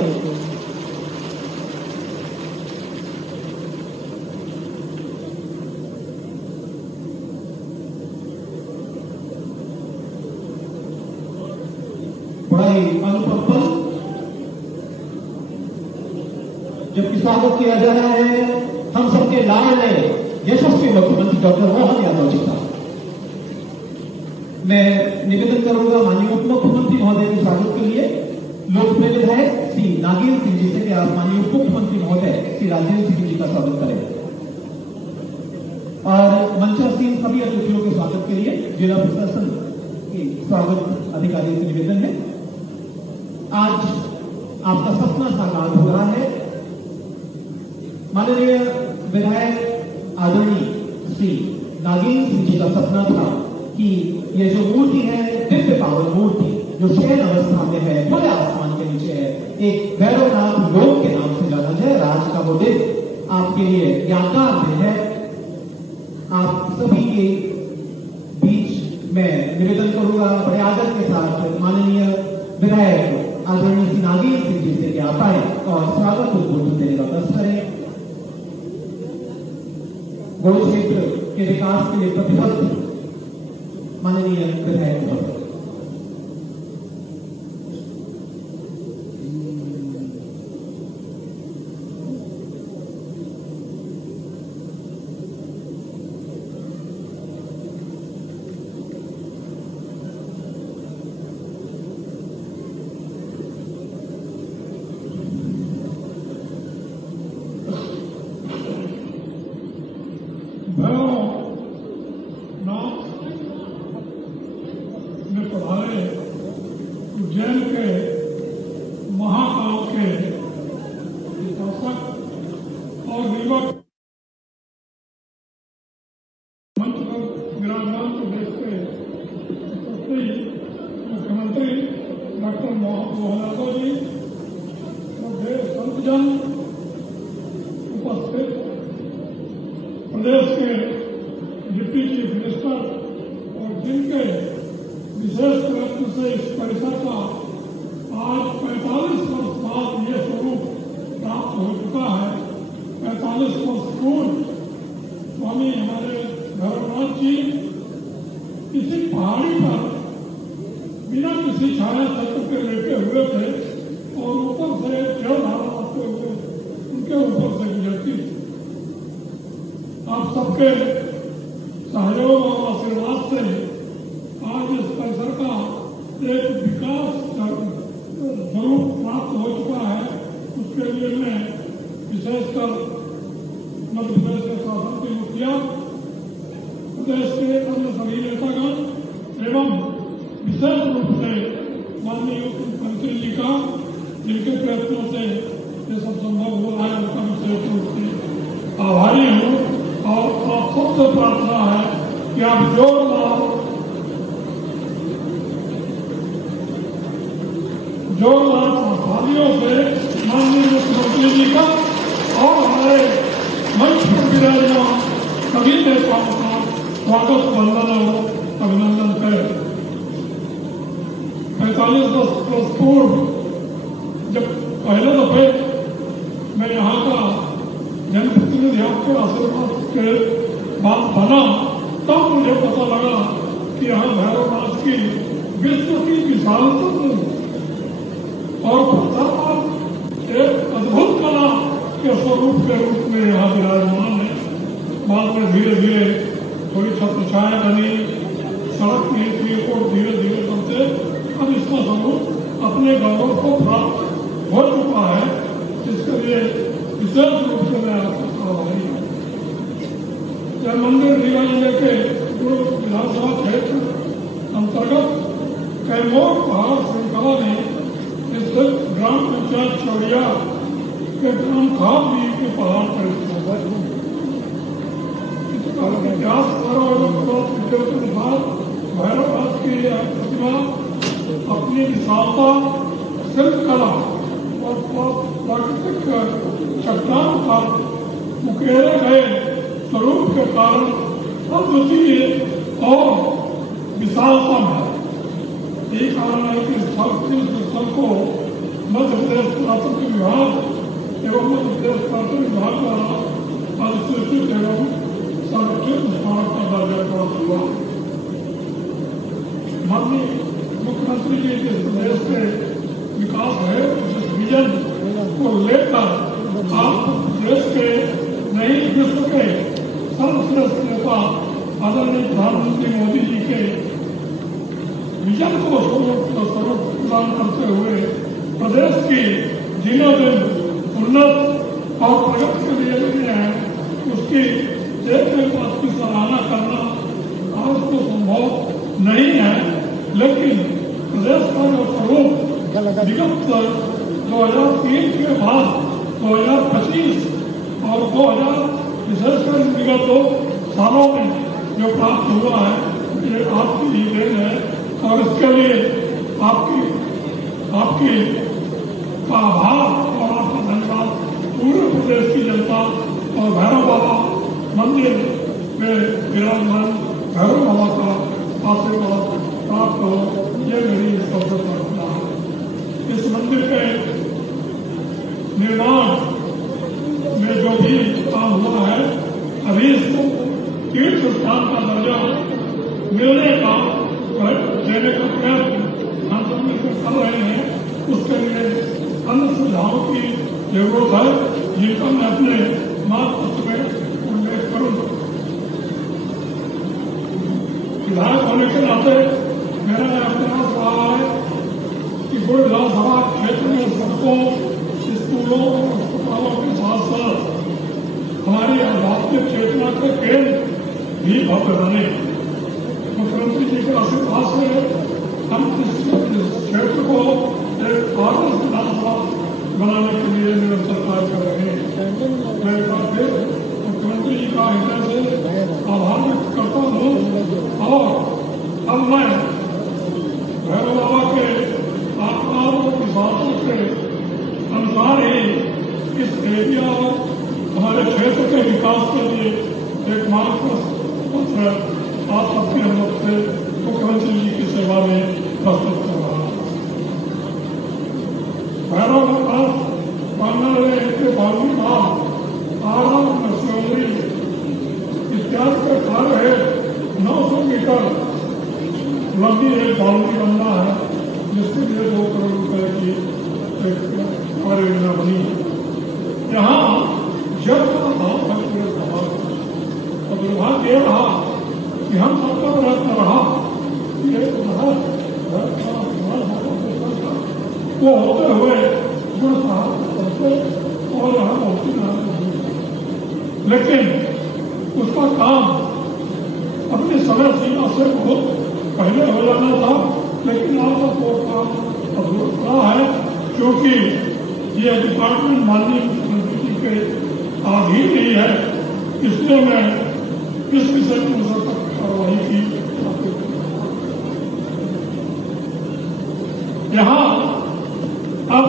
बड़ा ही अनुपम पल जबकि स्वागत किया जा रहा है हम सबके लाडले यशस्वी मुख्यमंत्री डॉक्टर मोहन यादव जी का। मैं निवेदन करूंगा माननीय उप मुख्यमंत्री महोदय के स्वागत के लिए लोकप्रिय विधायक श्री नागेंद्र सिंह जी से कि आप माननीय उप मुख्यमंत्री महोदय श्री राजेंद्र सिंह जी का स्वागत करें और मंचासीन सभी अतिथियों के स्वागत के लिए जिला प्रशासन के स्वागत अधिकारी से निवेदन है। आज आपका सपना साकार हो रहा है। माननीय विधायक आदरणीय श्री नागेंद्र सिंह जी का सपना था कि ये जो मूर्ति है दिव्य पावन मूर्ति जो शयन अवस्था में है, खुले आसमान के नीचे है, एक भैरवनाथ लोक के नाम से जाना जाए। आज का वो दिन आपके लिए यादगार दिन है। आप सभी के बीच मैं निवेदन करूंगा बड़े आदर के साथ माननीय विधायक आदरणीय श्री नागेंद्र सिंह जी से कि आप आए और स्वागत उद्बोधन देने का प्रयास करें। गौ क्षेत्र के विकास के लिए प्रतिबद्ध माननीय विधायक महोदय। उज्जैन के महाकाल के शासक और युवक मंच पर विराजमान प्रदेश के मुख्यमंत्री डॉक्टर मोहन यादव जी, संतजन उपस्थित, प्रदेश के डिप्टी चीफ मिनिस्टर और जिनके विशेष प्रयत्न से इस परिसर का आज 45 वर्ष बाद ये स्वरूप प्राप्त हो चुका है। 45 वर्ष पूर्व स्वामी हमारे भैरवनाथ जी किसी पहाड़ी पर बिना किसी छाया छत्र के लेटे हुए थे और ऊपर से जलधारा आते हुए उनके ऊपर से गुजरती थी। आप सबके सहयोग और आशीर्वाद से आज इस परिसर का एक विकास स्वरूप प्राप्त हो चुका है। उसके लिए मैं विशेषकर मध्य प्रदेश के शासन के मुखिया, प्रदेश के अन्य सभी नेतागण एवं विशेष रूप से माननीय मुख्यमंत्री जी का, जिनके प्रयत्नों से ये सब संभव हो रहा है, उनका विशेष रूप से आभारी हूँ। और आप सबसे प्रार्थना है कि आप जोरदार तालियों से माननीय मुख्यमंत्री जी का और हमारे मंच पर विराजमान सभी नेताओं का स्वागत, वंदन और अभिनंदन करें। 45 वर्ष पूर्व जब पहले दफे मैं यहाँ का जनप्रतिनिधि आपके आशीर्वाद के बाद बना, तब मुझे पता लगा कि यहाँ भैरवनाथ की विश्व की विशालता और प्रताप एक अद्भुत कला के स्वरूप के रूप में यहाँ विराजमान है। बाद में धीरे धीरे थोड़ी छत्र छाया बनी, सड़क की और धीरे धीरे बनते अब इसका स्वरूप अपने गौरव को प्राप्त हो चुका है, जिसके लिए विशेष रूप से मैं आपका आभारी हूँ। यह मंदिर रीवा जिले के विधानसभा क्षेत्र अंतर्गत कैमूर पहाड़ श्रृंखला में स्थित ग्राम पंचायत चौड़िया के ग्राम खापी के पहाड़ पर इतिहास के अनुसार भैरवनाथ की यह प्रतिमा अपनी विशालता, शिल्पकला और प्राकृतिक चट्टान पर उकेरे गए स्वरूप के कारण अद्वितीय और विशालता है। यही कारण है कि स्थल को मध्य प्रदेश पुरातत्व विभाग एवं मध्य प्रदेश पुरातत्व विभाग द्वारा अधिसूचित एवं संरक्षित स्मारक का दर्जा प्राप्त हुआ। माननीय मुख्यमंत्री जी जिस प्रदेश के विकास है, जिस विजन को लेकर आप देश के नहीं विश्व के सर्वश्रेष्ठ नेता आदरणीय प्रधानमंत्री मोदी जी के विजन को स्वरूप प्रदान करते हुए प्रदेश की दिनों दिन उन्नत और प्रगति के लिए लगे हैं, उसकी एक बात की सराहना करना आज तो संभव नहीं है। लेकिन प्रदेश का जो स्वरूप विगत 2003 के बाद 2025 और 2000 विशेषकर विगत 2 सालों में जो प्राप्त हुआ है, ये आपकी ही देन है और इसके लिए आपकी का आभार और आपका धन्यवाद पूरे प्रदेश की जनता और भैरव बाबा मंदिर में विराजमान भैरव बाबा का आशीर्वाद प्राप्त हो, ये मेरी इस अवसर प्रार्थना है। इस मंदिर के निर्माण में जो भी काम हुआ है, अभी इसको तीर्थ स्थान का दर्जा मिलने का देने का प्रयत्न हम सब मिलकर कर रहे हैं। उसके लिए अन्य सुझावों की जरूरत है, जिनका मैं अपने मार्गदर्शन में उल्लेख करूंगा। विधायक होने के नाते मेरा प्रयास रहा है कि गुड़ विधानसभा क्षेत्र में सड़कों, स्कूलों और अस्पतालों के साथ साथ हमारी आध्यात्मिक चेतना के केंद्र भी भव्य बने। मुख्यमंत्री जी के आशीर्वाद से हम इस क्षेत्र को एक आदर्श विधानसभा बनाने के लिए निरंतर कार्य कर रहे हैं। मैं एक बार फिर मुख्यमंत्री जी का हृदय से आभार व्यक्त करता हूँ और अब मैं भैरव बाबा के आत्माओं की बातों के अनुसार ही इस एरिया और हमारे क्षेत्र के विकास के लिए एक मार्गदर्शन आप सबके अनुरोध से मुख्यमंत्री जी की सेवा में प्रस्तुत कर रहा है। भैरव बाबा के बावली भाव आराम नशोरी इत्यादि का कार्य है। 900 मीटर लंबी एक बावली बनना है, जिसके लिए 2 करोड़ रुपए की एक कार्य योजना बनी है। यहाँ जल का भाव है पूरे समाज का, और दुर्भाग्य यह रहा कि हम सबका प्रयत्न रहा वो होते हुए गुण साहब करते और हम होती लेकिन उसका काम अपनी समय सीमा से बहुत पहले हो जाना था, लेकिन आज तक वो काम अधूरा है, क्योंकि ये डिपार्टमेंट माननीय मुख्यमंत्री जी के अधीन नहीं है। इसलिए मैं इस विषय में कार्रवाई की। यहाँ अब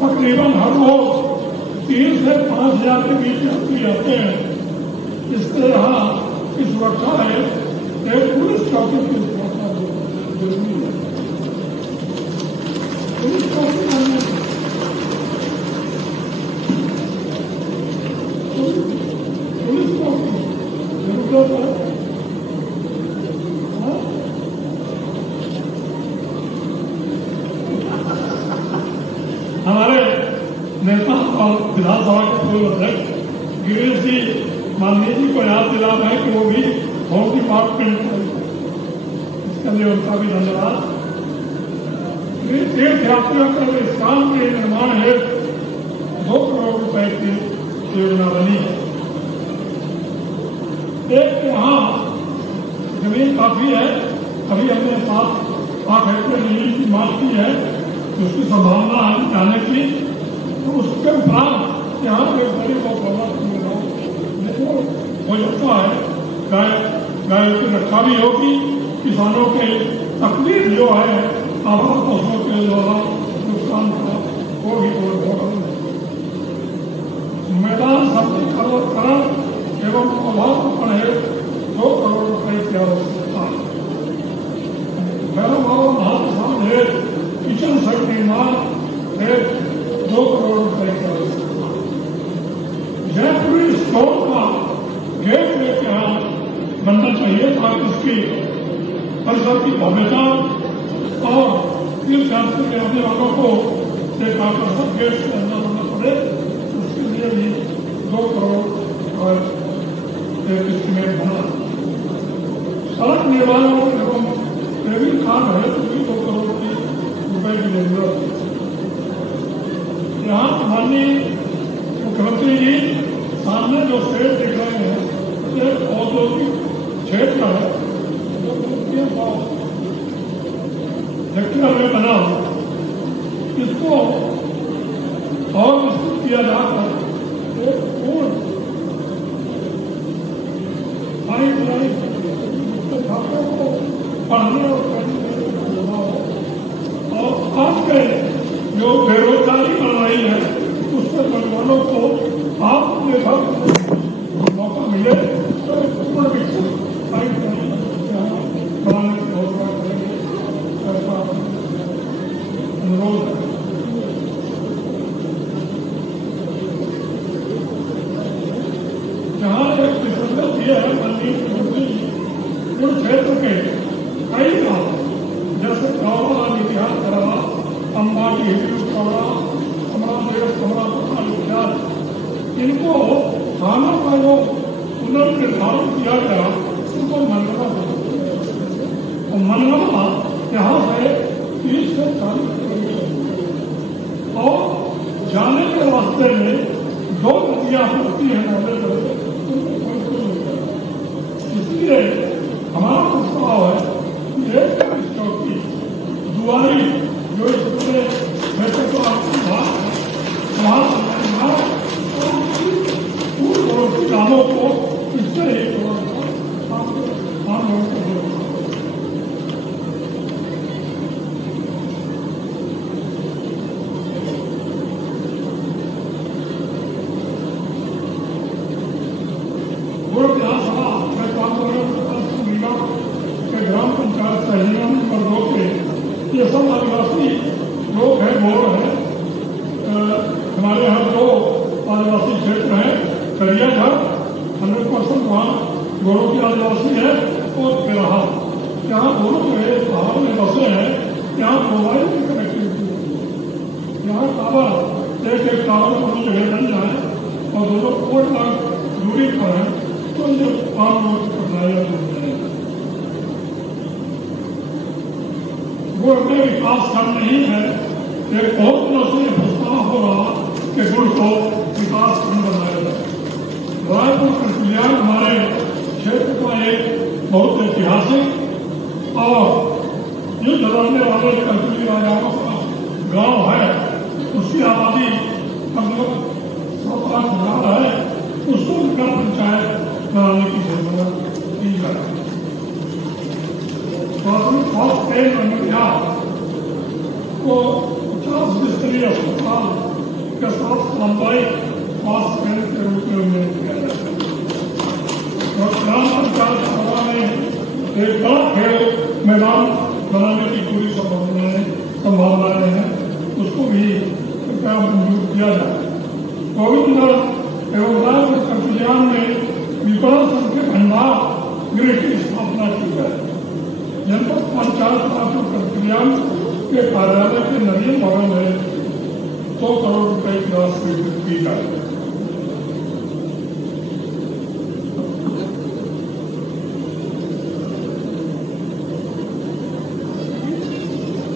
तकरीबन हर रोज 3 से 5 हजार के बीच यात्री आते हैं। इससे यहाँ की सुरक्षा है, एक पुलिस चौकी की सुरक्षा जरूरी है। पुलिस चौकी जरूरत है। हमारे नेता और विधानसभा के पूर्व अध्यक्ष गिरीश जी माननीय जी को याद दिला रहे हैं कि वो भी होम डिपार्टमेंट, इसके लिए उनका भी धन्यवाद। तीर्थ यात्रियों के स्थान के निर्माण हेतु 2 करोड़ रुपए की योजना बनी है। एक यहाँ जमीन काफी है। अभी हमने 7-8 हेक्टेयर जमीन की मांग की है, उसकी संभावना है जाने की। तो उसके उपरांत यहाँ पे गरीब और हो जाता है, गाय की रक्षा भी होगी, किसानों के तकलीफ जो है आवास पशुओं के द्वारा नुकसान का वो भी दूर होगा। मैदान सबलीकरण एवं अभाव परहेज 2 करोड़ रुपए की आवश्यकता है। किचन सेट निर्माण 2 करोड़ रुपए की आवश्यकता है। जयपुरी स्टोर का गेट लेके यहाँ बनना चाहिए ताकि उसकी परिसर की भव्यता और तीर्थ यात्री के आने वालों को एक आकर्षक गेट से अंदर होना पड़े। उसके लिए भी 2 करोड़ एक एस्टीमेट बना। सड़क निर्माण एवं पेविंग कार्ड है तो भी 2 करोड़ रुपए की जरूरत है। यहाँ माननीय मुख्यमंत्री जी सामने जो शेड दिख रहे हैं एक औद्योगिक क्षेत्र है जो हेक्टेयर में बना हो, इसको और विस्तृत किया जाकर एक पूर्ण छात्रों को पढ़ने और करने और आज के जो बेरोजगारी बढ़ रही है उससे परिवारों को आत्मनिर्भर मौका मिले तो पूर्ण विकसित बनाने की घोषणा करेंगे, ऐसा अनुरोध है। जहाँ एक विसर्जन दिया है माननीय मुख्यमंत्री उन क्षेत्र के कई गाँव जैसे गाँव इतिहास करा अम्बाटी कमरा कमरा कमरा इनको थानों का जो पुनर्निर्धारण किया गया उनको मनगढ़ा और मनगढ़ा यहाँ से 30 से 40 किलोमीटर और जाने के रास्ते में 2 नदियाँ होती हैं नौले इसलिए हमारा प्रस्ताव है कि एक चौकी दुआरी जो इसमें वैसे तो आपकी कामों को इससे एक विधानसभा में ग्राम पंचायत सहयोग वर्गों के ये सब आदिवासी लोग हैं, गोर हैं। हमारे यहाँ 2 आदिवासी क्षेत्र हैं, करियाघर 100% वहाँ गोरों की आदिवासी है और बेरहा यहाँ दोनों के पहाड़ में बसे हैं। यहाँ मोबाइल की कनेक्टिविटी है, यहाँ टावर एक टावर दोनों जगह बन जाए और दोनों 1 लाख दूरी पर है तो ये आम लोग की कठिनाइयाँ दूर जाएगी। गुड़ में विकास खंड नहीं है, एक बहुत दिनों से प्रस्ताव हो रहा कि गुड़ को विकास खंड बनाया जाए। रायपुर कल्याण हमारे क्षेत्र का एक बहुत ऐतिहासिक और युद्ध लड़ने वाले कर्तव्य राजाओं का गांव है। उसकी आबादी लगभग 7-8 है। उसको नगर पंचायत बनाने की जरूरत की जाए। प्राथमिक स्वास्थ्य केंद्र नगरिया को 50 बिस्तरी अस्पताल के साथ सामुदायिक स्वास्थ्य केंद्र के रूप में उन्नयन किया जाए। और ग्राम पंचायत सभा में एक बड़ा खेल मैदान बनाने की पूरी संभावनाएं हैं, उसको भी कृपया मंजूर किया जाए। गोविंद एवं रायपुर कल्याण में विपणन संघ के भंडार गृह की स्थापना की जाए। जनपद पंचायत रायपुर कल्याण के कार्यालय के नवीन भवन में 2 करोड़ रुपए की राशि की जाए।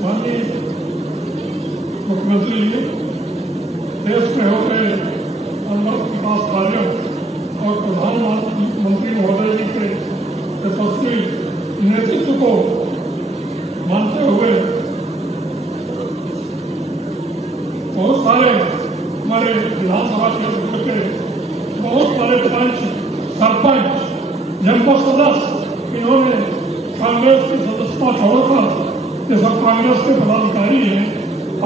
माननीय मुख्यमंत्री जी देश में हो गए उन्नत विकास कार्यों और प्रधानमंत्री महोदय जी के यशस्वी नेतृत्व को मानते हुए बहुत सारे हमारे विधानसभा क्षेत्र के बहुत सारे पंच, सरपंच, जनपद सदस्य इन्होंने कांग्रेस की सदस्यता छोड़कर ये सब कांग्रेस के पदाधिकारी हैं,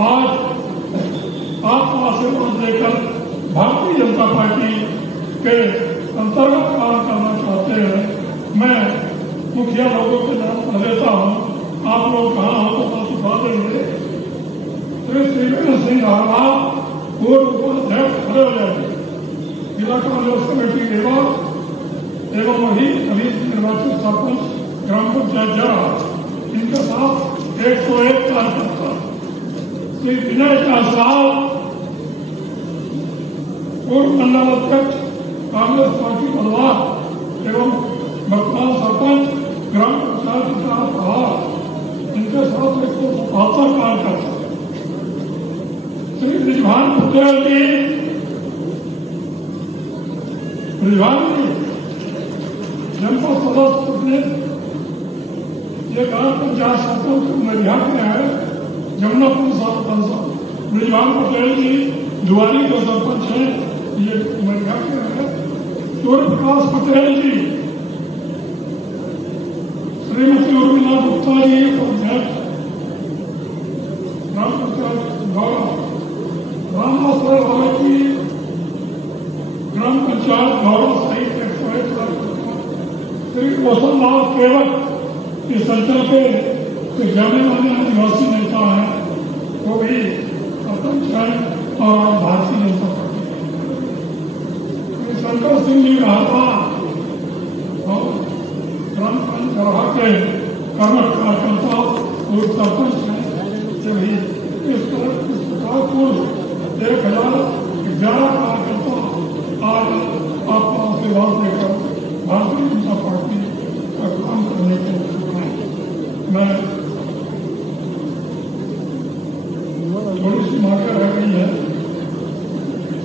आज आपका आशीर्वाद देकर भारतीय जनता पार्टी के अंतर्गत काम करना चाहते हैं। मैं मुखिया लोगों के नाम कर देता हूँ, आप लोग कहाँ हो तो बात उठा देंगे। श्री श्रीवीर सिंह रावत पूर्व उपाध्यक्ष खड़े हो जाएंगे, जिला कांग्रेस कमेटी एवं वही अभी निर्वाचित सरपंच ग्राम पंचायत जरा, इनके साथ 101 कार्यकर्ता श्री विनय जायसवाल पूर्व मंडल अध्यक्ष कांग्रेस पार्टी बलवार एवं वर्तमान सरपंच ग्राम पंचायत प्रभार, इनके साथ 177 कार्यकर्ता श्री ब्रिजभान पटेल जी, ब्रिजभान जी जनपद सदस्य ने ये ग्राम पंचायत सरपंच मरिया के है, जमुनापुर सरपंच ब्रिजभान पटेल जी जुआरी के सरपंच है, ये मरिया के है। सूर्य प्रकाश पटेल जी, श्रीमती उर्मिला गुप्ता जी अध्यक्ष ग्राम पंचायत गौड़ा, रामदास राय जी ग्राम पंचायत गौड़ा सहित 101 श्री कौशल लाल केवट इस अंचल के जाने माने आदिवासी नेता है, वो भी सरपंच है और भारतीय जनता पार्टी शंकर सिंह जी राहता और ग्राम पंचायत के कर्मठ कार्यकर्ता और सरपंच है, जो भी इस प्रकार कुल 1011 कार्यकर्ता आज आपका आशीर्वाद देकर भारतीय जनता पार्टी का काम करने को मैं थोड़ी सी मार्कर रह गई है।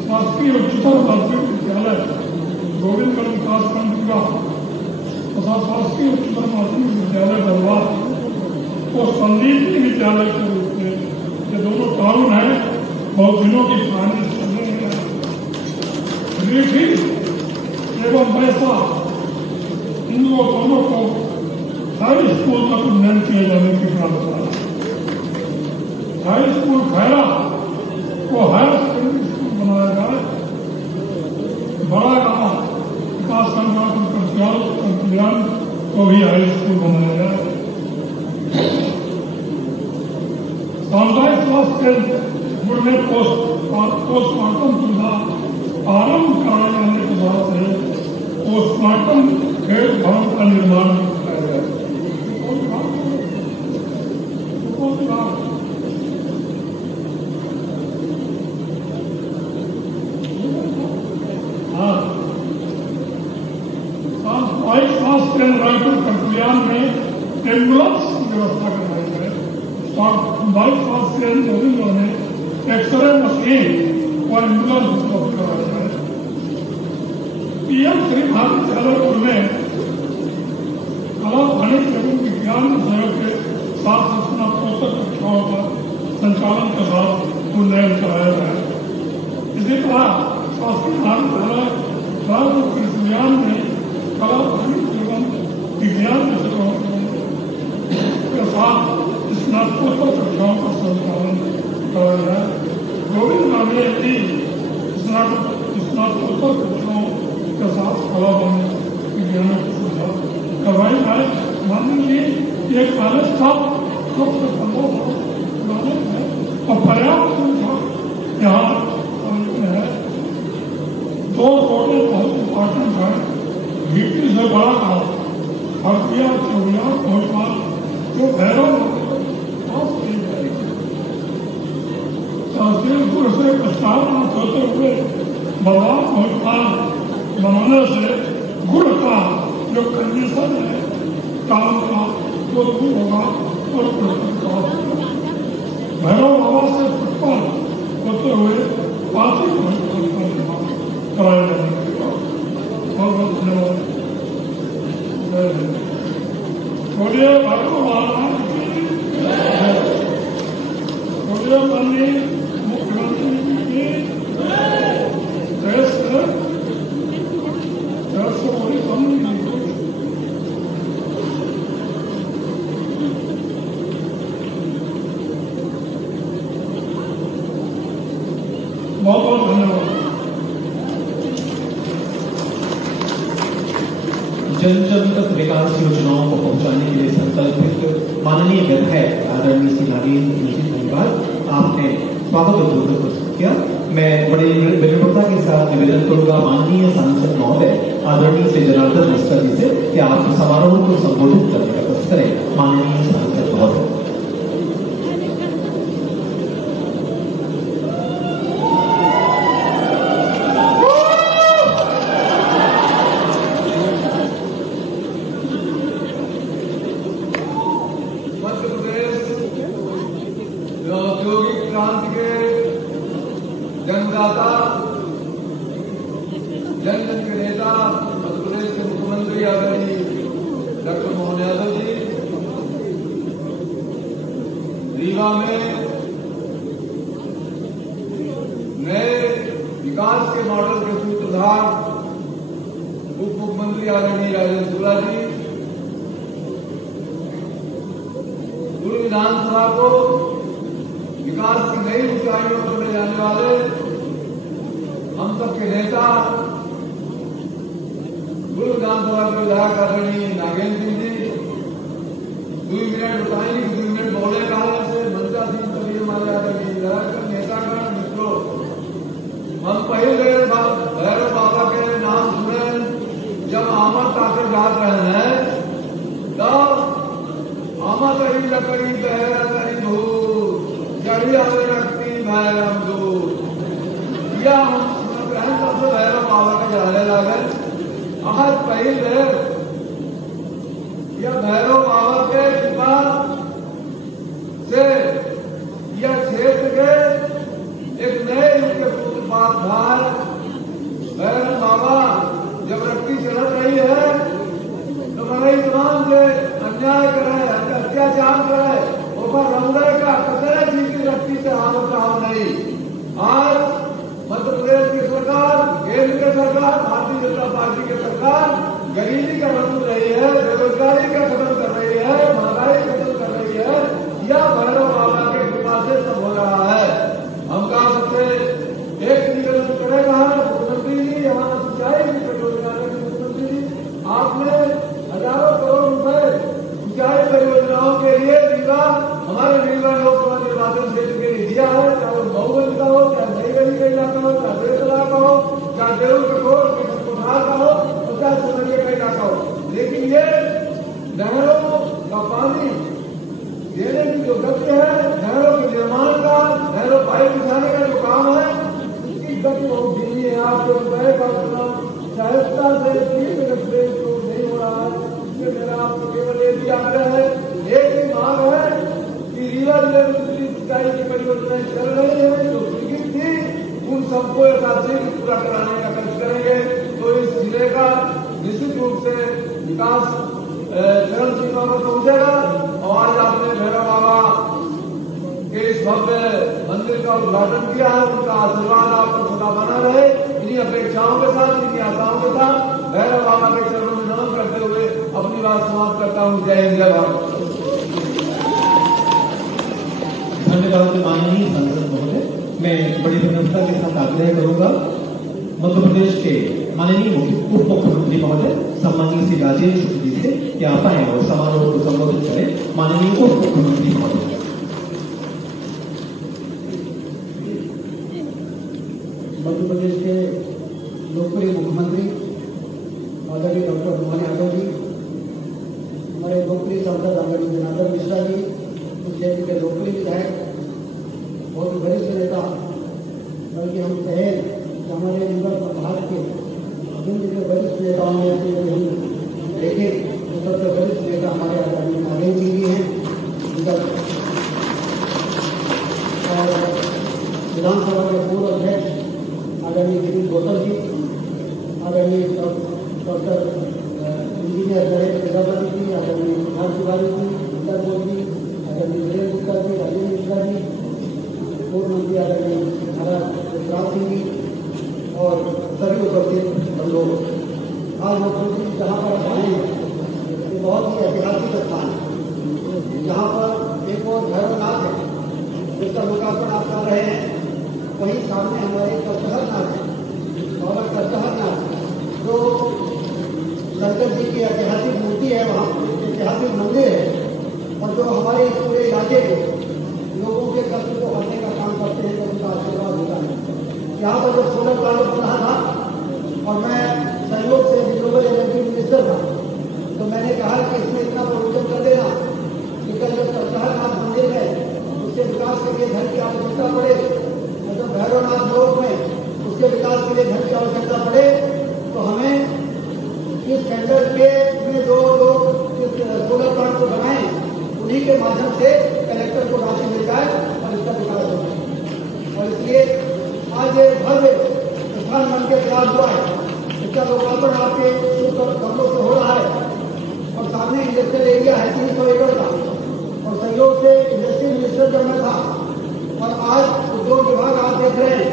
शासकीय उच्चतर माध्यमिक विद्यालय गोविंदगढ़ विकासखंड का तथा शासकीय उच्चतर माध्यमिक विद्यालय बलवार और संदीप विद्यालय के रूप में ये दोनों टाउन है, बहुत दिनों की कहानी चलने रेखी एवं पैसा इन दोनों को हाई स्कूल तक उन्नयन किए जाने की प्रार्थना है। हाई स्कूल खैरा को हायर सेकेंडरी स्कूल बनाया जाए, बड़ा गांव विकास कल्याण को भी हाई स्कूल बनाया जाए। सामुदायिक स्वास्थ्य केंद्र में पोस्टमार्टम सुविधा आरंभ कराए जाने के बाद है पोस्टमार्टम खेल भवन का निर्माण किया जाए। स्वास्थ्य केंद्र रायपुर कल्याण में एम्बुलेंस की व्यवस्था कराई जाए। सामुदायिक स्वास्थ्य केंद्र गोविंदगढ़ में एक्सरे मशीन और एम्बुलेंस उपलब्ध कराया जाए। पीएम श्री भारत जयपुर में कला वाणिज्य एवं विज्ञान विषयों के साथ स्नातकोत्तर कक्षाओं का संचालन के साथ उन्नयन कराया जाए। इसी तरह शासकीय महाविद्यालय कृषि विज्ञान में कला वाणिज्य एवं विज्ञान विषयों के साथ स्नातकोत्तर कक्षाओं का संचालन कराया जाए। गोविंदगढ़ में भी स्नातकोत्तर कक्षाओं के साथ कला वाणिज्य विज्ञान की सुविधा करवाई जाए। मान लीजिए एक कॉलेज था सबसे कॉलेज है और पर्याप्त संख्या यहाँ है। 2 रोडें बहुत इम्पोर्टेंट है। गिट्टी से बड़ा काम हरदिया चौड़िया भोपाल जो भैरव तहसीलपुर से प्रस्तावनाथ होते हुए बलवान भोपाल बनाने से गुड़ का जो कंडीशन है काम का वो दूर होगा और भैरव बाबा से फुटबॉल होते हुए पार्टी कराया जाने के बाद बहुत बहुत धन्यवाद। बोलिए भगवान महाराज की जय। बोलिए माननीय मुख्यमंत्री जी की देश से बड़ी कमी नहीं हुई। बहुत बहुत धन्यवाद। जन जन तक विकास योजनाओं को पहुंचाने के लिए संकल्पित माननीय विधायक आदरणीय श्री नागेंद्र जी धन्यवाद, आपने स्वागत और उद्बोधन प्रस्तुत किया। मैं बड़ी विनम्रता के साथ निवेदन करूंगा माननीय सांसद महोदय आदरणीय श्री जनार्दन मिश्रा जी से कि आप समारोह को संबोधित करने का प्रयास करें। माननीय सांसद महोदय। मध्य प्रदेश औद्योगिक क्रांति के जन्मदाता, जन जन के नेता, मध्य प्रदेश के मुख्यमंत्री आदरणीय डॉक्टर मोहन यादव जी रीवा में नए विकास के मॉडल के सूत्रधार उप मुख्यमंत्री आदरणीय राजेंद्र शुक्ला जी पूर्व विधानसभा को विकास की नई ऊंचाइयों पर ले जाने वाले हम सबके नेता पूर्व विधानसभा के विधायक आदरणीय नागेंद्र सिंह जी 2 मिनट बताएंगे, 2 मिनट बोले कहा से मंचा सिंह कभी हमारे आदरणीय विधायक नेतागण मित्रों, हम पहले भैरव बाबा के नाम सुने जब आमद ताकर जात रहे हैं तब आमद रही लकड़ी बहरा करी धूल जड़ी आवे रखती भैरम दूर या हम सुनत रहे तब से भैरव बाबा के जाने लगे। आज पहले यह भैरव बाबा के कृपा से यह क्षेत्र के एक नए युग के सूत्रपात धार भैरव बाबा जब रखती चलत रही है तो बड़े तमाम से अन्याय करे, अत्याचार करे, ऊपर रंगरे का कचरे चीज की रखती से हालत काम नहीं। आज मध्य प्रदेश की सरकार, केंद्र की सरकार, भारतीय जनता पार्टी की सरकार गरीबी का खत्म रही है, बेरोजगारी का खत्म कर रही है, महंगाई खत्म कर रही है। यह भैरव बाबा के कृपा से सब हो रहा है। हम कहा सबसे एक निवेदन करेगा मुख्यमंत्री जी, यहाँ सिंचाई की परियोजना है मुख्यमंत्री जी, आपने हजारों करोड़ रुपए सिंचाई परियोजनाओं के लिए रीवा, हमारे रीवा लोकसभा निर्वाचन क्षेत्र के लिए दिया है, चाहे बहुगंज का हो, चाहे नई गली का इलाका हो, चाहे बेतला का हो, चाहे देव कठोर कोठार का हो, और चाहे सुनरिया का इलाका हो। लेकिन ये नहरों का पानी देने की जो गति है, नहरों के निर्माण का, नहरों पाइप बिछाने का जो काम है, उसकी गति बहुत धीमी है। आपके रुपए का उतना सहजता से 3 मिनट से नहीं हो रहा है। इसलिए मेरा आपको केवल एक ही आग्रह है, एक ही मांग है कि रीवा जिले में जितनी सिंचाई की परियोजनाएं चल रही है जो स्वीकृत थी उन सबको यथाशीघ्र पूरा कराने का खर्च करेंगे तो इस जिले का निश्चित रूप से विकास चरम सीमा पर पहुंचेगा। और आज आपने भैरव बाबा के इस भव्य मंदिर का उद्घाटन किया है, उनका आशीर्वाद आप पर सदा बना रहे। इन्हीं अपेक्षाओं के साथ, इन्हीं आशाओं के साथ भैरव बाबा के चरणों में नमन करते हुए अपनी बात समाप्त करता हूँ। जय हिंद, जय भारत। धन्यवाद माननीय सांसद महोदय। मैं बड़ी विनम्रता के साथ आग्रह करूंगा मध्य प्रदेश के माननीय उप मुख्यमंत्री महोदय सम्मानीय श्री राजेंद्र शुक्ल जी से कि आप आए और समारोह को संबोधित करें। माननीय उप मुख्यमंत्री महोदय। मध्य प्रदेश के लोकप्रिय मुख्यमंत्री आदरणीय डॉक्टर मोहन यादव जी, हमारे लोकप्रिय सांसद आदरणीय जनार्दन मिश्रा जी, उस क्षेत्र के लोकप्रिय विधायक, बहुत वरिष्ठ नेता, बल्कि हम कहें कि हमारे रीवा प्रभाग के जिन के वरिष्ठ नेताओं में से यदि हम देखें तो सबसे वरिष्ठ नेता हमारे आदरणीय नागेंद्र जी भी हैं, और विधानसभा के पूर्व अध्यक्ष आदरणीय गिरीश गौतम जी, आदरणीय डॉक्टर इंजीनियर नरेंद्र प्रजापति जी, आदरणीय प्रधान तिवारी जी, इंदर मोदी जी, आदरणीय वीरेंद्र गुप्ता जी, राजेंद्र मिश्रा जी, पूर्व मंत्री आदरणीय महाराज युवराज सिंह जी और सभी उपस्थित हम लोग। आज मुख्यमंत्री जहाँ पर आए हैं ये बहुत ही ऐतिहासिक स्थान है, जहाँ पर एक और भैरवनाथ है जिसका लोकार्पण आप कर रहे हैं। वहीं सामने हमारे कचहरनाथ है और कचहरनाथ जो शंकर जी की ऐतिहासिक मूर्ति है, वहाँ ऐतिहासिक मंदिर है और जो हमारे इस पूरे इलाके के लोगों के कष्ट को हरने का काम करते हैं, तो उनका आशीर्वाद होता है। यहाँ पर जब सोलर प्लांट बन रहा था और मैं सहयोग से रिन्यूएबल एनर्जी मिनिस्टर था, तो मैंने कहा कि इसमें इतना प्रोविजन कर देना कि कल जब कचहरनाथ मंदिर है उसके विकास के लिए धन की आवश्यकता पड़े, और जब भैरवनाथ लोक में उसके विकास के लिए धन की आवश्यकता पड़े, तो हमें इस टेंडर के में जो लोग इस सोलर प्लांट को बनाए उन्हीं के माध्यम से कलेक्टर को राशि मिल जाए और इसका विकास हो जाए। और इसलिए आज ये भव्य स्थान बन के तैयार हुआ है, इसका लोकार्पण आपके कमरों से हो रहा है और सामने इंडस्ट्रियल एरिया है 300 एकड़ का। और सहयोग से इंडस्ट्रियल मिनिस्टर जब मैं था और आज उद्योग विभाग आप देख रहे हैं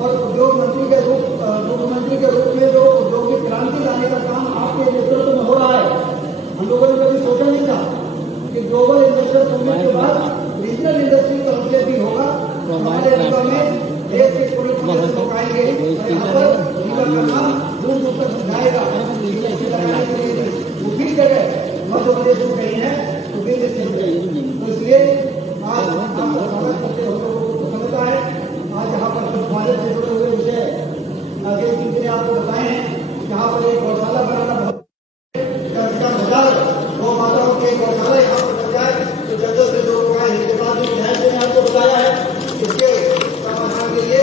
और उद्योग मंत्री के रूप मुख्यमंत्री के रूप में जो औद्योगिक क्रांति लाने का काम आपके नेतृत्व में हो रहा है। हम लोगों ने कभी सोचा नहीं था कि ग्लोबल इन्वेस्टर समिट के बाद रीजनल इंडस्ट्री काउंसिल भी होगा। हमारे रीवा में देश के पूरे लोग आएंगे, यहाँ पर रीवा का नाम दूर दूर तक जाएगा। उसी जगह मध्य प्रदेश में कहीं है तो भी निश्चित है। तो इसलिए आज स्वागत करते हम लोगों को प्रसन्नता है। आज यहाँ पर कुछ भारत से जुड़े हुए विषय नागेश जी ने आपको बताए हैं। यहाँ पर एक गौशाला बनाना बहुत गौ माताओं के गौशाला यहाँ पर बन जाए तो जंगल से जो लोग आए इनके बाद भी ध्यान से आपको बताया है इसके समाधान के लिए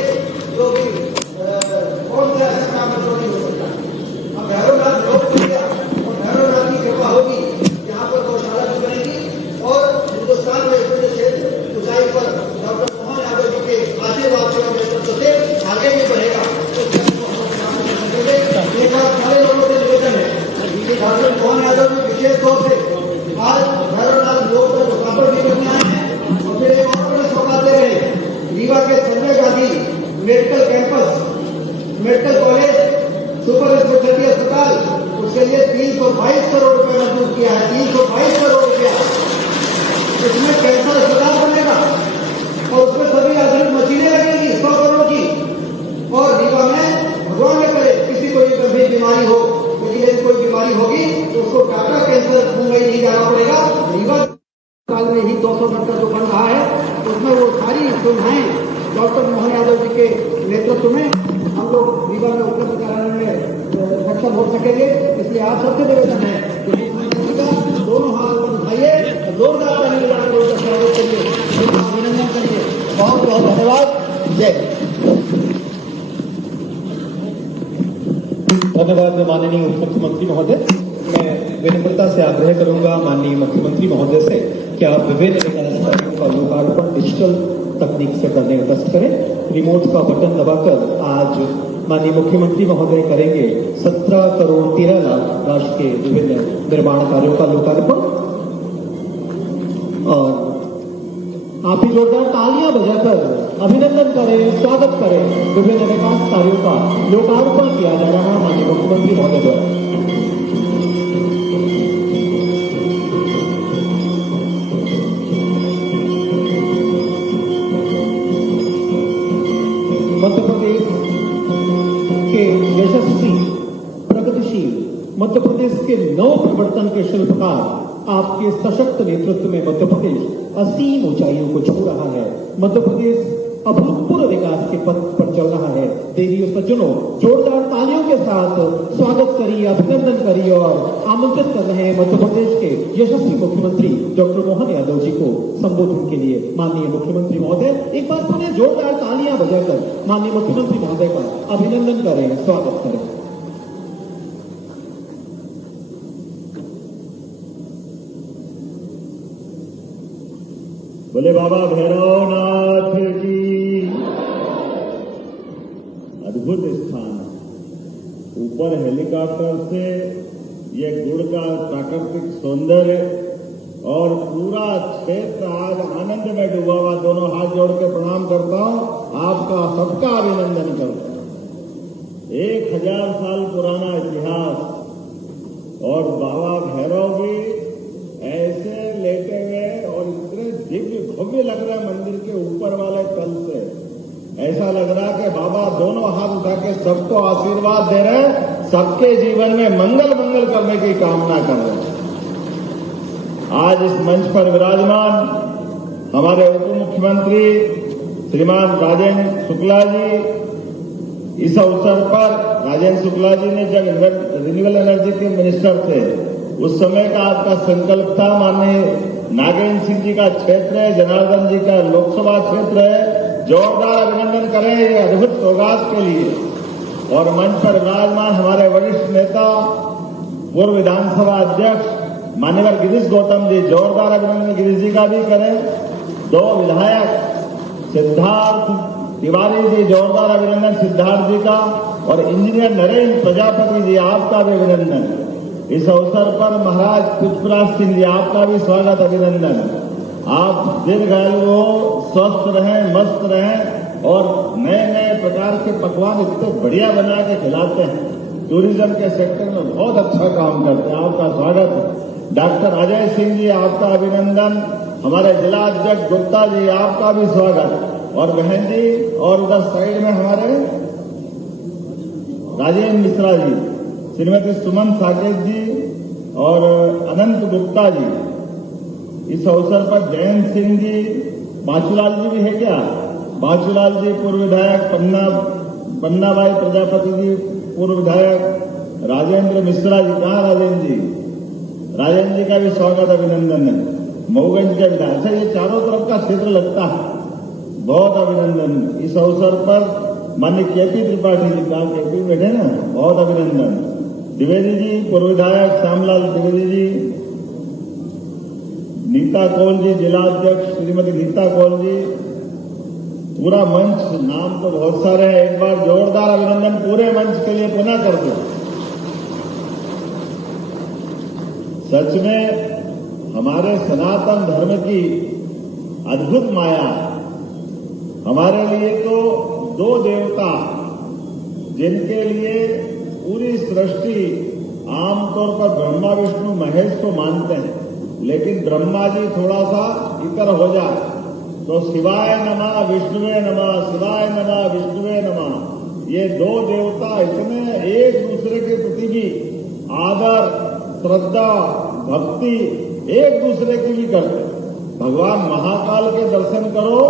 जो भी कौन सा ऐसा काम है जो नहीं हो सकता। अब भैरवनाथ लोग हो गया और भैरवनाथ की कृपा होगी, यहाँ पर गौशाला भी बनेगी और हिंदुस्तान में इतने क्षेत्र ऊंचाई पर डॉक्टर मोहन यादव जी के आशीर्वाद से आगे भी बढ़ेगा। एक बार सारे लोगों से निवेदन है कि डॉक्टर मोहन यादव जी विशेष तौर से आज भैरवनाथ लोक का लोकार्पण भी करने आए हैं और फिर एक और बड़े सौगात दे रहे हैं। रीवा के Sanjay Gandhi medical campus, medical college, super speciality अस्पताल, उसके लिए 322 करोड़ रुपए मंजूर किया है। 322 करोड़ रुपया इसमें कैंसर अस्पताल बनेगा और उसमें सभी आधुनिक मशीनें लगेंगी 100 करोड़ की। और रीवा में भगवान न करे किसी को एक गंभीर बीमारी हो, यदि ऐसी कोई बीमारी होगी तो उसको टाटा कैंसर मुंबई नहीं जाना पड़ेगा। रीवा अस्पताल में ही 200 बेड का जो बन रहा है उसमें वो सारी सुविधाएं डॉक्टर मोहन यादव जी के नेतृत्व में हम लोग रीवा में उपलब्ध कराने में सक्षम हो सकेंगे। इसलिए आप सबसे निवेदन है कि मुख्यमंत्री का दोनों हाथ पर उठाइए और जोरदार ताली बजाकर उनका स्वागत करिए, उनका अभिनंदन करिए। बहुत बहुत धन्यवाद। जय धन्यवाद माननीय उप मुख्यमंत्री महोदय। मैं विनम्रता से आग्रह करूंगा माननीय मुख्यमंत्री महोदय से कि आप विभिन्न विकास कार्यों का लोकार्पण डिजिटल तकनीक से करने का कष्ट करें। रिमोट का बटन दबाकर आज माननीय मुख्यमंत्री महोदय करेंगे 17 करोड़ 13 लाख राशि के विभिन्न निर्माण कार्यों का लोकार्पण। और आप ही जोरदार तालियां बजाकर अभिनंदन करें, स्वागत करें। विभिन्न विकास कार्यों का लोकार्पण किया जा रहा है माननीय मुख्यमंत्री महोदय द्वारा। मध्य प्रदेश के यशस्वी प्रगतिशील मध्य प्रदेश के नव प्रवर्तन के शिल्पकार आपके सशक्त नेतृत्व में मध्य प्रदेश असीम ऊंचाइयों को छू रहा है। मध्य प्रदेश अभूतपूर्व विकास के पथ पर चल रहा है। देवियों सज्जनों, जोरदार तालियों के साथ स्वागत करिए, अभिनंदन करिए और आमंत्रित कर रहे हैं मध्य प्रदेश के यशस्वी मुख्यमंत्री डॉक्टर मोहन यादव जी को संबोधन के लिए। माननीय मुख्यमंत्री महोदय, एक बार पुनः जोरदार तालियां बजाकर माननीय मुख्यमंत्री महोदय का अभिनंदन करें, स्वागत करें। बोले बाबा भैरवनाथ की। अद्भुत स्थान, ऊपर हेलीकॉप्टर से ये गुड़ का प्राकृतिक सौंदर्य और पूरा क्षेत्र आज आनंद में डूबा हुआ। दोनों हाथ जोड़ के प्रणाम करता हूं, आपका सबका अभिनंदन करता हूं। 1000 साल पुराना इतिहास और बाबा भैरव भी ऐसे लेटे हुए और इतने दिव्य भव्य लग रहा है मंदिर के ऊपर वाले तल से। ऐसा लग रहा है कि बाबा दोनों हाथ उठा के सबको आशीर्वाद दे रहे हैं, सबके जीवन में मंगल मंगल करने की कामना कर रहे हैं। आज इस मंच पर विराजमान हमारे उप मुख्यमंत्री श्रीमान राजेंद्र शुक्ला जी, इस अवसर पर राजेंद्र शुक्ला जी ने जब रिन्यूएबल एनर्जी के मिनिस्टर थे उस समय का आपका संकल्प था, माननीय नागेंद्र सिंह जी का क्षेत्र है, जनार्दन जी का लोकसभा क्षेत्र है, जोरदार अभिनंदन करें ये अद्भुत सौगात के लिए। और मंच पर विराजमान हमारे वरिष्ठ नेता पूर्व विधानसभा अध्यक्ष मान्यवर गिरीश गौतम जी, जोरदार अभिनंदन गिरीश जी का भी करें। 2 विधायक सिद्धार्थ तिवारी जी, जोरदार अभिनंदन सिद्धार्थ जी का। और इंजीनियर नरेंद्र प्रजापति जी, आपका भी अभिनंदन। इस अवसर पर महाराज पुष्पराज सिंह जी, आपका भी स्वागत अभिनंदन। आप दीर्घायु हो, स्वस्थ रहें, मस्त रहें और नए नए प्रकार के पकवान इतने बढ़िया बना के खिलाते हैं। टूरिज्म के सेक्टर में बहुत अच्छा काम करते हैं, आपका स्वागत है। डॉक्टर अजय सिंह जी, आपका अभिनंदन। हमारे जिला अध्यक्ष गुप्ता जी, आपका भी स्वागत। और बहन जी, और उधर साइड में हमारे राजेंद्र मिश्रा जी, श्रीमती सुमन साकेत जी और अनंत गुप्ता जी। इस अवसर पर जयंत सिंह जी, बाचूलाल जी भी है क्या? बाचूलाल जी पूर्व विधायक, पन्नाबाई प्रजापति जी पूर्व विधायक, राजेंद्र मिश्रा जी, कहाँ राजेंद्र जी? राजेंद्र जी का भी स्वागत अभिनंदन है। मऊगंज के विधायक। अच्छा, ये चारों तरफ का क्षेत्र लगता है, बहुत अभिनंदन। इस अवसर पर माननीय केपी त्रिपाठी जी, कहा केपी बैठे ना, बहुत अभिनंदन। द्विवेदी जी पूर्व विधायक, श्यामलाल द्विवेदी जी, नीता कौल जी जिला अध्यक्ष श्रीमती नीता कौल जी, पूरा मंच, नाम तो बहुत सारे हैं, एक बार जोरदार अभिनंदन पूरे मंच के लिए पुनः कर दो। सच में हमारे सनातन धर्म की अद्भुत माया। हमारे लिए तो 2 देवता जिनके लिए पूरी सृष्टि आमतौर पर ब्रह्मा विष्णु महेश को मानते हैं, लेकिन ब्रह्मा जी थोड़ा सा इतर हो जाए तो शिवाय नमः विष्णुवे नमः, शिवाय नमः विष्णुवे नमः। ये 2 देवता इतने एक दूसरे के प्रति भी आदर, श्रद्धा, भक्ति एक दूसरे की भी करते। भगवान महाकाल के दर्शन करो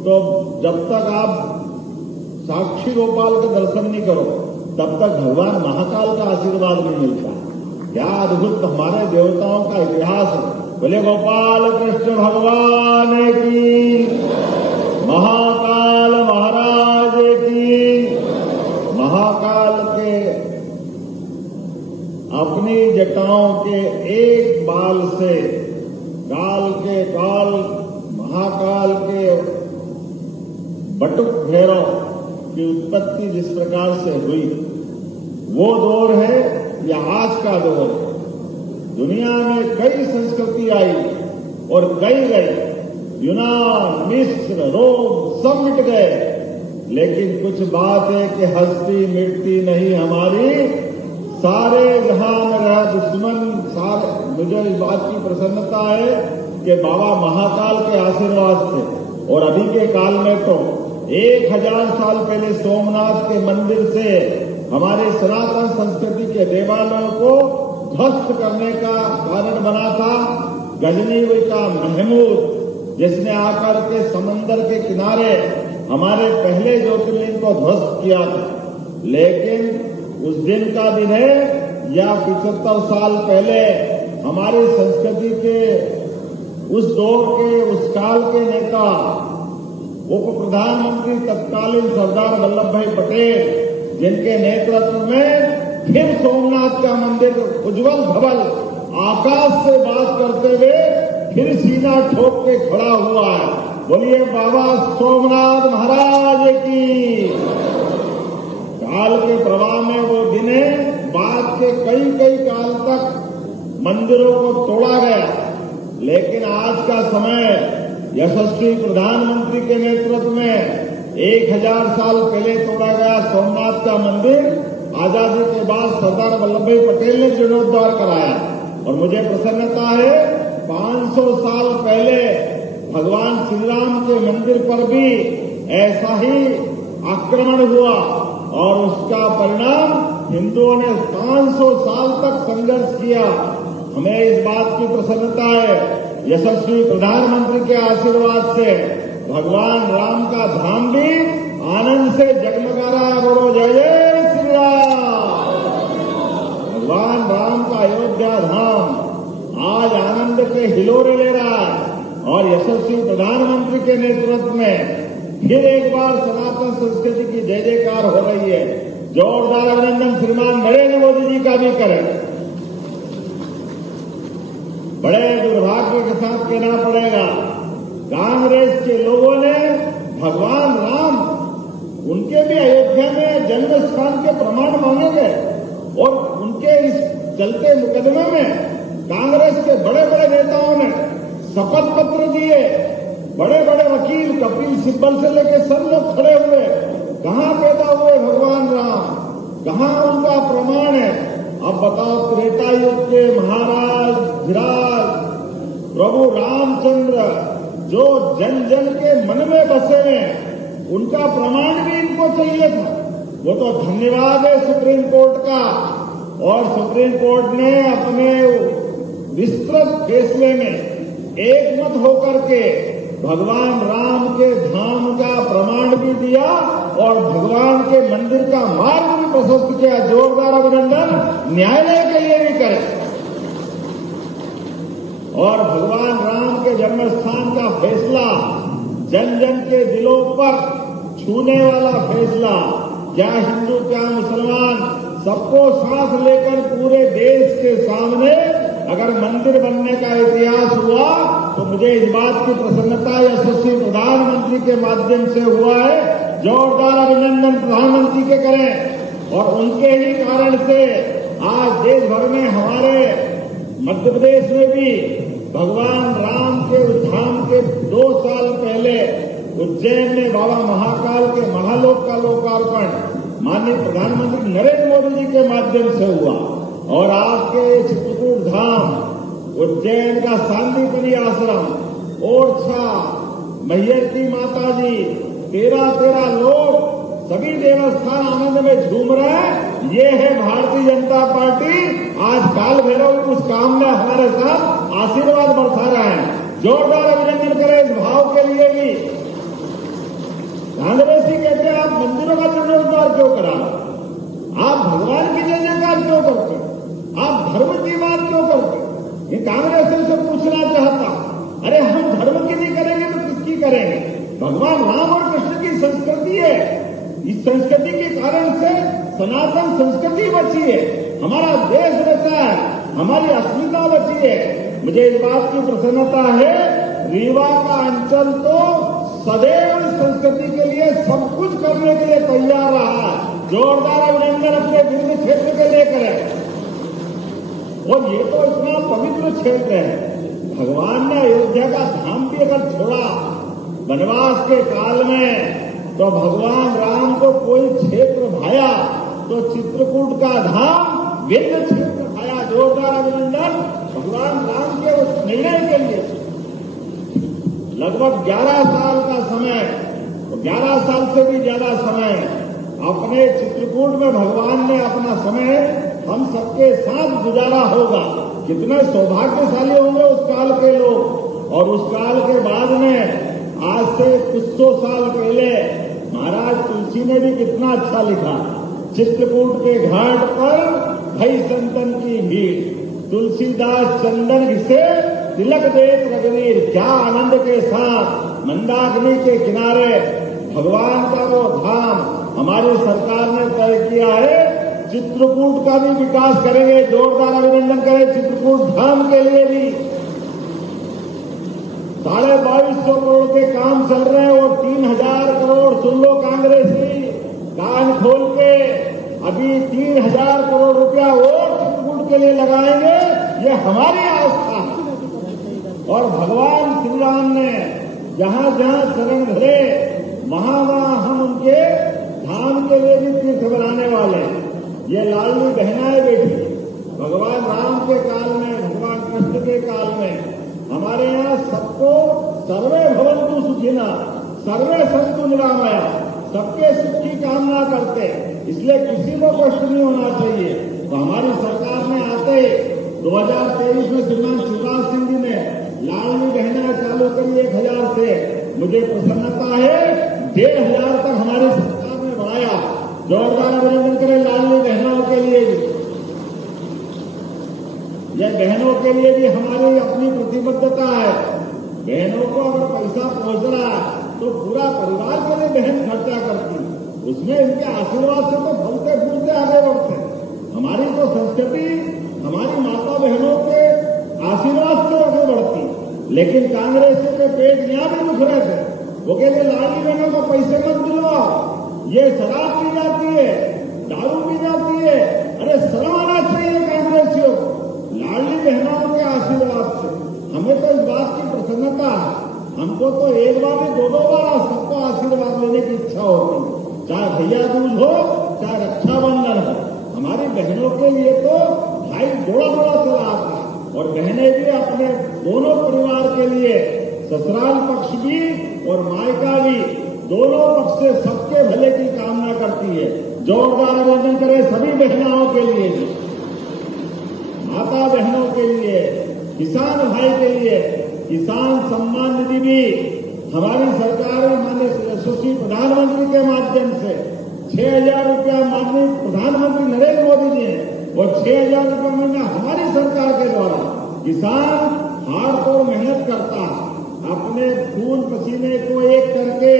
तो जब तक आप साक्षी गोपाल के दर्शन नहीं करो तब तक भगवान महाकाल का आशीर्वाद नहीं मिलता। क्या अद्भुत हमारे देवताओं का इतिहास है। बोले गोपाल कृष्ण भगवान की, महाकाल महाराज की। महाकाल के अपनी जटाओं के एक बाल से काल के काल महाकाल के बटुक भैरव की उत्पत्ति जिस प्रकार से हुई, वो दौर है या आज का दौर है। दुनिया में कई संस्कृति आई और कई गई, यूनान, मिस्र, रोम सब मिट गए, लेकिन कुछ बात है कि हस्ती मिटती नहीं हमारी। सारे जहां में रहा दुश्मन सारे, मुझे इस बात की प्रसन्नता है कि बाबा महाकाल के आशीर्वाद से और अभी के काल में तो 1000 साल पहले सोमनाथ के मंदिर से हमारे सनातन संस्कृति के देवालयों को ध्वस्त करने का कारण बना था गजनी का महमूद, जिसने आकर के समंदर के किनारे हमारे पहले ज्योतिर्लिंग को ध्वस्त किया था। लेकिन उस दिन का दिन है या 75 साल पहले हमारी संस्कृति के उस दौर के, उस काल के नेता उप प्रधानमंत्री तत्कालीन सरदार वल्लभ भाई पटेल, जिनके नेतृत्व में फिर सोमनाथ का मंदिर उज्जवल धवल आकाश से बात करते हुए फिर सीना ठोक के खड़ा हुआ है। बोलिए बाबा सोमनाथ महाराज की। काल के प्रवाह में वो दिने बाद के कई काल तक मंदिरों को तोड़ा गया, लेकिन आज का समय यशस्वी प्रधानमंत्री के नेतृत्व में 1000 साल पहले तोड़ा गया सोमनाथ का मंदिर आजादी के बाद सरदार वल्लभ भाई पटेल ने जीर्णोद्धार कराया। और मुझे प्रसन्नता है 500 साल पहले भगवान श्री राम के मंदिर पर भी ऐसा ही आक्रमण हुआ और उसका परिणाम हिंदुओं ने 500 साल तक संघर्ष किया। हमें इस बात की प्रसन्नता है यशस्वी प्रधानमंत्री के आशीर्वाद से भगवान राम का धाम भी आनंद से जगमगा रहा है। बोलो जय जय श्री राम। भगवान राम का अयोध्या धाम आज आनंद के हिलोरे ले रहा है और यशस्वी प्रधानमंत्री के नेतृत्व में फिर एक बार सनातन संस्कृति की जय जयकार हो रही है। जोरदार अभिनंदन श्रीमान नरेंद्र मोदी जी का भी करें। बड़े दुर्भाग्य के साथ कहना पड़ेगा, कांग्रेस के लोगों ने भगवान राम उनके भी अयोध्या में जन्म स्थान के प्रमाण मांगे गए और उनके इस चलते मुकदमे में कांग्रेस के बड़े बड़े नेताओं ने शपथ पत्र दिए। बड़े बड़े वकील कपिल सिब्बल से लेकर सब लोग खड़े हुए। कहां पैदा हुए भगवान राम, कहां उनका प्रमाण है? अब बताओ, त्रेता युग के महाराज धीराज प्रभु रामचंद्र जो जन जन के मन में बसे हैं, उनका प्रमाण भी इनको चाहिए था। वो तो धन्यवाद है सुप्रीम कोर्ट का। और सुप्रीम कोर्ट ने अपने विस्तृत फैसले में एकमत होकर के भगवान राम के धाम का प्रमाण भी दिया और भगवान के मंदिर का मार्ग भी प्रशस्त किया। जोरदार अभिनंदन न्यायालय के लिए भी करें। और भगवान राम के जन्म स्थान का फैसला जन जन के दिलों पर छूने वाला फैसला, क्या हिंदू क्या मुसलमान, सबको साथ लेकर पूरे देश के सामने अगर मंदिर बनने का इतिहास हुआ तो मुझे इस बात की प्रसन्नता यशस्वी प्रधानमंत्री के माध्यम से हुआ है। जोरदार अभिनंदन प्रधानमंत्री के करें। और उनके ही कारण से आज देश भर में, हमारे मध्य प्रदेश में भी भगवान राम के धाम के 2 साल पहले उज्जैन में बाबा महाकाल के महालोक का लोकार्पण माननीय प्रधानमंत्री नरेंद्र मोदी जी के माध्यम से हुआ। और आपके चित्रकूट धाम, उज्जैन का सांदीपनि आश्रम, ओरछा, मैहर की माता जी, 13 लोग सभी देवस्थान आनंद में झूम रहे हैं। ये है भारतीय जनता पार्टी। आज काल भैरव उस काम में हमारे साथ आशीर्वाद बरसा रहे हैं। जोरदार अभिनंदन करें इस भाव के लिए भी। कांग्रेसी कहते हैं आप मंदिरों का जीर्णोद्धार क्यों करा, आप भगवान की जय जयकार क्यों करते, आप धर्म की बात क्यों करते? ये कांग्रेस से पूछना चाहता। अरे हम धर्म की नहीं करेंगे तो किसकी करेंगे? भगवान राम और कृष्ण की संस्कृति है। इस संस्कृति के कारण से सनातन संस्कृति बची है, हमारा देश बचा है, हमारी अस्मिता बची है। मुझे इस बात की प्रसन्नता है, रीवा का अंचल तो सदैव संस्कृति के लिए सब कुछ करने के लिए तैयार रहा है। जोरदार अभिनंदन अपने विभिन्न क्षेत्र के लिए करें। और ये तो इतना पवित्र क्षेत्र है, भगवान ने अयोध्या का धाम भी अगर छोड़ा वनवास के काल में, तो भगवान राम को कोई क्षेत्र भाया तो चित्रकूट का धाम विंध्य क्षेत्र भाया। जोरदार अभिनंदन भगवान राम के उस निर्णय के लिए। लगभग 11 साल का समय, 11 साल से भी ज्यादा समय अपने चित्रकूट में भगवान ने अपना समय हम सबके साथ गुजारा होगा। कितने सौभाग्यशाली होंगे उस काल के लोग। और उस काल के बाद में आज से कुछ 100 साल पहले महाराज तुलसी ने भी कितना अच्छा लिखा, चित्रकूट के घाट पर भई संतन की भीड़, तुलसीदास चंदन घिसे तिलक देत रघुवीर। क्या आनंद के साथ मंदाकिनी के किनारे भगवान का वो धाम हमारी सरकार ने तय किया है। चित्रकूट का भी विकास करेंगे। जोरदार अभिनंदन करें चित्रकूट धाम के लिए भी। 2250 करोड़ के काम चल रहे हैं और 3000 करोड़ सुन लो कांग्रेसी, कान खोल के अभी 3,000 करोड़ रुपया और चित्रकूट के लिए लगाएंगे, ये हमारी आस्था है। और भगवान श्री राम ने जहां जहां शरण धरे वहां वहां हम उनके धाम के लिए भी तीर्थ बनाने वाले हैं। ये लाडली बहनाएं बेटी भगवान राम के काल में, भगवान कृष्ण के काल में हमारे यहाँ सबको सर्वे भवन्तु सुखिना, सर्वे सन्तु निरामया, सबके सुख की कामना करते, इसलिए किसी को कष्ट नहीं होना चाहिए। तो हमारी सरकार ने आते 2023 में श्रीमान शिवराज सिंह जी ने लाडली बहना चालू करी 1,000 से, मुझे प्रसन्नता है 1,500 तक हमारी सरकार ने बढ़ाया। जोरदार अभिनंदन करें लाडली बहनों के लिए भी। यह बहनों के लिए भी हमारी अपनी प्रतिबद्धता है। बहनों को अगर पैसा पहुंच रहा तो पूरा परिवार के लिए बहन खर्चा करती, उसमें इनके आशीर्वाद से तो फलते फूलते आगे बढ़ते। हमारी तो संस्कृति हमारी माता बहनों के आशीर्वाद से आगे बढ़ती। लेकिन कांग्रेस के पेट यहां भी दुख रहे थे, वो कहते लाडली बहनों को पैसे मत दिलवाओ, ये शराब पी जाती है, दारू पी जाती है। अरे शर्म आना चाहिए कांग्रेसियों को। लाडली बहनों के आशीर्वाद से हमें तो इस बात की प्रसन्नता है, हमको तो एक बार नहीं 2-2 बार सबको आशीर्वाद लेने की इच्छा होती है, चाहे भैया दूज हो चाहे रक्षाबंधन हो। हमारी बहनों के लिए तो भाई जोड़ा चला आता है, और बहनें भी अपने दोनों परिवार के लिए ससुराल पक्ष भी और मायका भी, दोनों पक्ष से सबके भले की कामना करती है। जोरदार अभिनंदन करें सभी बहनाओं के लिए, माता बहनों के लिए, किसान भाई के लिए। किसान सम्मान निधि भी हमारी सरकार माननीय यशस्वी प्रधानमंत्री के माध्यम से 6,000 रुपया माननीय प्रधानमंत्री नरेंद्र मोदी जी ने, और 6,000 रुपया महीना हमारी सरकार के द्वारा। किसान हार्डकोर मेहनत करता है, अपने खून पसीने को एक करके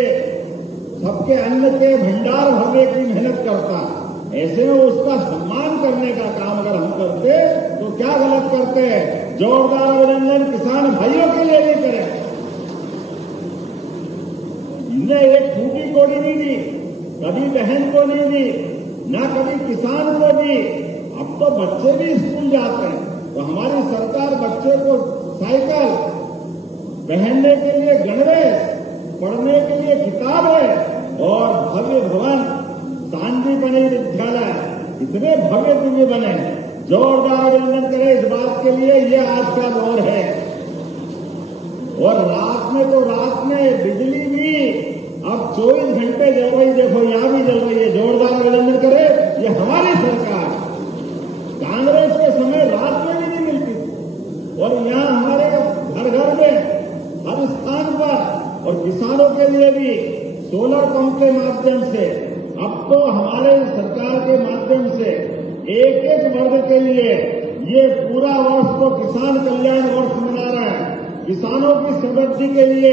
सबके अन्न के भंडार भरने की मेहनत करता है। ऐसे में उसका सम्मान करने का काम अगर हम करते तो क्या गलत करते हैं। जोरदार अभिनंदन किसान भाइयों के लिए भी करें। इन्हें एक फूटी कोड़ी नहीं दी, कभी बहन को नहीं दी, ना कभी किसान को दी। अब तो बच्चे भी स्कूल जाते हैं, तो हमारी सरकार बच्चे को साइकिल, पहनने के लिए गणवेश, पढ़ने के लिए किताब है, और भव्य भवन शांति बने विद्यालय इतने भव्य दिव्य बने। जोरदार अभिनंदन करें इस बात के लिए। ये आज का दौर है। और रात में तो रात में बिजली भी अब 24 घंटे जल रही, देखो यहां भी जल रही है। जोरदार अभिनंदन करें, ये हमारी सरकार। कांग्रेस के समय रात में भी नहीं मिलती थी, और यहां हमारे घर घर में हर स्थान पर, और किसानों के लिए भी सोलर पंप के माध्यम से, अब तो हमारे सरकार के माध्यम से एक एक वर्ग के लिए ये पूरा वर्ष तो किसान कल्याण वर्ष मना रहा है। किसानों की समृद्धि के लिए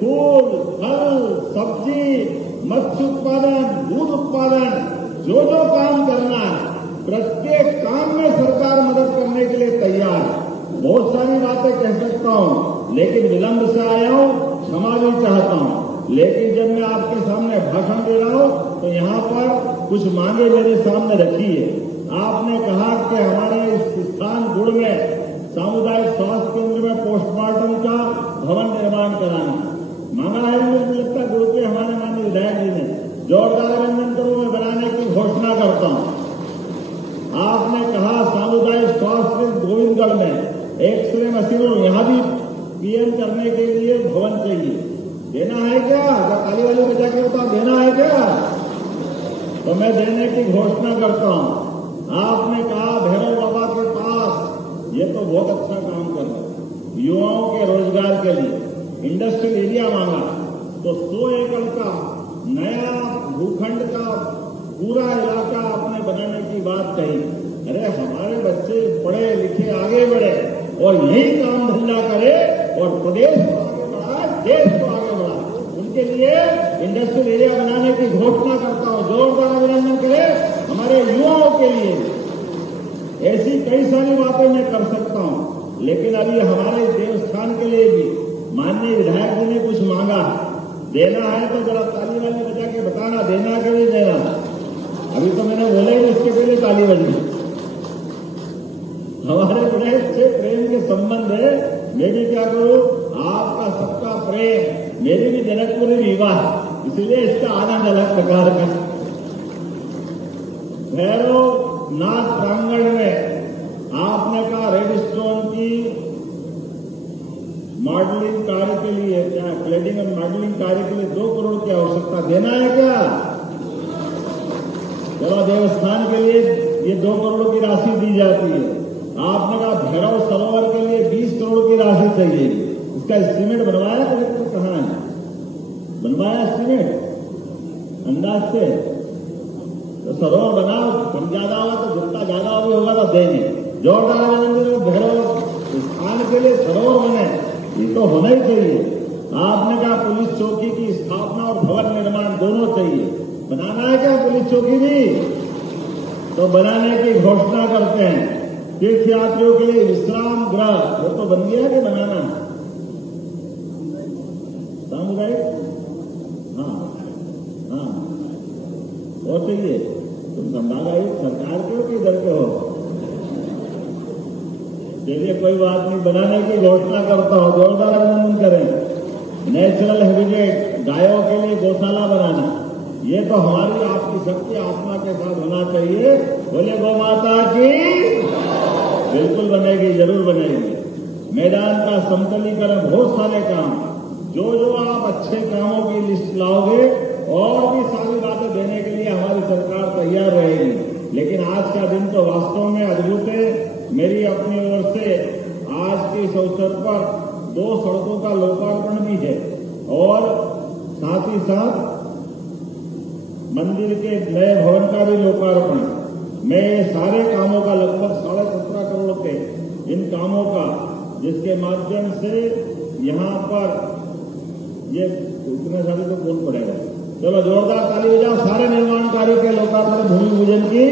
फूल, फल, सब्जी, मत्स्य उत्पादन, दूध उत्पादन, जो जो काम करना है प्रत्येक काम में सरकार मदद करने के लिए तैयार है। बहुत सारी बातें कह सकता हूं, लेकिन विलंब से आया हूं, क्षमा भी चाहता हूं। लेकिन जब मैं आपके सामने भाषण दे रहा हूं तो यहाँ पर कुछ मांगे मेरे सामने रखी है। आपने कहा कि हमारे इस स्थान गुड़ में सामुदायिक स्वास्थ्य केंद्र में पोस्टमार्टम का भवन निर्माण कराना मांगा है। मुझे लगता है गुड़ के हमारे माननीय विधायक जी ने। जोरदार अभिनंदन करूं, मैं बनाने की घोषणा करता हूं। आपने कहा सामुदायिक स्वास्थ्य गोविंदगढ़ में एक्सरे मशीनों यहाँ भी पीएम करने के लिए भवन चाहिए। देना है क्या? जब ताली वाली बजा के बता, देना है क्या? तो मैं देने की घोषणा करता हूं। आपने कहा भैरव बाबा के पास, ये तो बहुत अच्छा काम कर रहा है युवाओं के रोजगार के लिए। इंडस्ट्रियल एरिया मांगा तो 100 एकड़ का नया भूखंड का पूरा इलाका आपने बनाने की बात कही। अरे हमारे बच्चे पढ़े लिखे आगे बढ़े और यही काम धंधा करे और प्रदेश को आगे बढ़ाए, देश को आगे बढ़ाए, उनके लिए इंडस्ट्रियल एरिया बनाने की घोषणा करता हूं। जोरदार अभिनंदन करें हमारे युवाओं के लिए। ऐसी कई सारी बातें मैं कर सकता हूं, लेकिन अभी हमारे देवस्थान के लिए भी माननीय विधायक जी ने कुछ मांगा है। देना है तो जरा ताली वाली बजा के बताना, देना कि नहीं देना। अभी तो मैंने बोला ही इसके पहले ताली बजी। हमारे प्रेम से प्रेम के संबंध है। मैं भी क्या करूं, आपका सबका प्रेम, मेरी भी जनकपुरी विवाह, इसलिए इसका आनंद अलग प्रकार का। भैरव नाथ प्रांगण में आपने कहा रेड स्टोन की मॉडलिंग कार्य के लिए, क्या क्लेडिंग और मॉडलिंग कार्य के लिए 2 करोड़ की आवश्यकता देना है क्या? चलो देवस्थान के लिए ये 2 करोड़ की राशि दी जाती है। आपने कहा भैरव सरोवर के लिए 20 करोड़ की राशि चाहिए। इसका एस्टीमेट बनवाया कलेक्टर कहाँ है? बनवाया एस्टीमेट अंदाज से? तो सरोवर बनाओ, कम ज्यादा होगा तो जितना ज्यादा भी होगा तो देंगे। जोरदार आनंद भैरव स्थान के लिए सरोवर बने, ये तो होना ही चाहिए। आपने कहा पुलिस चौकी की स्थापना और भवन निर्माण दोनों चाहिए। बनाना है क्या पुलिस चौकी भी? तो बनाने की घोषणा करते हैं। तीर्थ यात्रियों के लिए विश्राम गृह, वो तो बन गया कि बनाना? सामुदायिक, हाँ हाँ, वो चाहिए। तुम संभाग आयुक्त सरकार के हो कि इधर के हो? चलिए कोई बात नहीं, बनाने की घोषणा करता हूं, जोरदार अभिनंदन करें। नेचुरल हैबिटेट, गायों के लिए गौशाला बनाना, ये तो हमारी आपकी सबकी आत्मा के साथ होना चाहिए। बोले गौ माता की, बिल्कुल बनेगी, जरूर बनेगी। मैदान का समतलीकरण, बहुत सारे काम, जो आप अच्छे कामों की लिस्ट लाओगे और भी सारी बातें देने के लिए हमारी सरकार तैयार रहेगी। लेकिन आज का दिन तो वास्तव में अद्भुत है। मेरी अपनी ओर से आज के इस अवसर पर 2 सड़कों का लोकार्पण भी है और साथ ही साथ मंदिर के नए भवन का भी लोकार्पण। मैं ये सारे कामों का लगभग 17.5 करोड़ के इन कामों का, जिसके माध्यम से यहाँ पर ये इतने सारे तो कौन पड़ेगा। चलो जोरदार ताली बजाओ। सारे निर्माण कार्यों के लोकार्पण भूमि पूजन की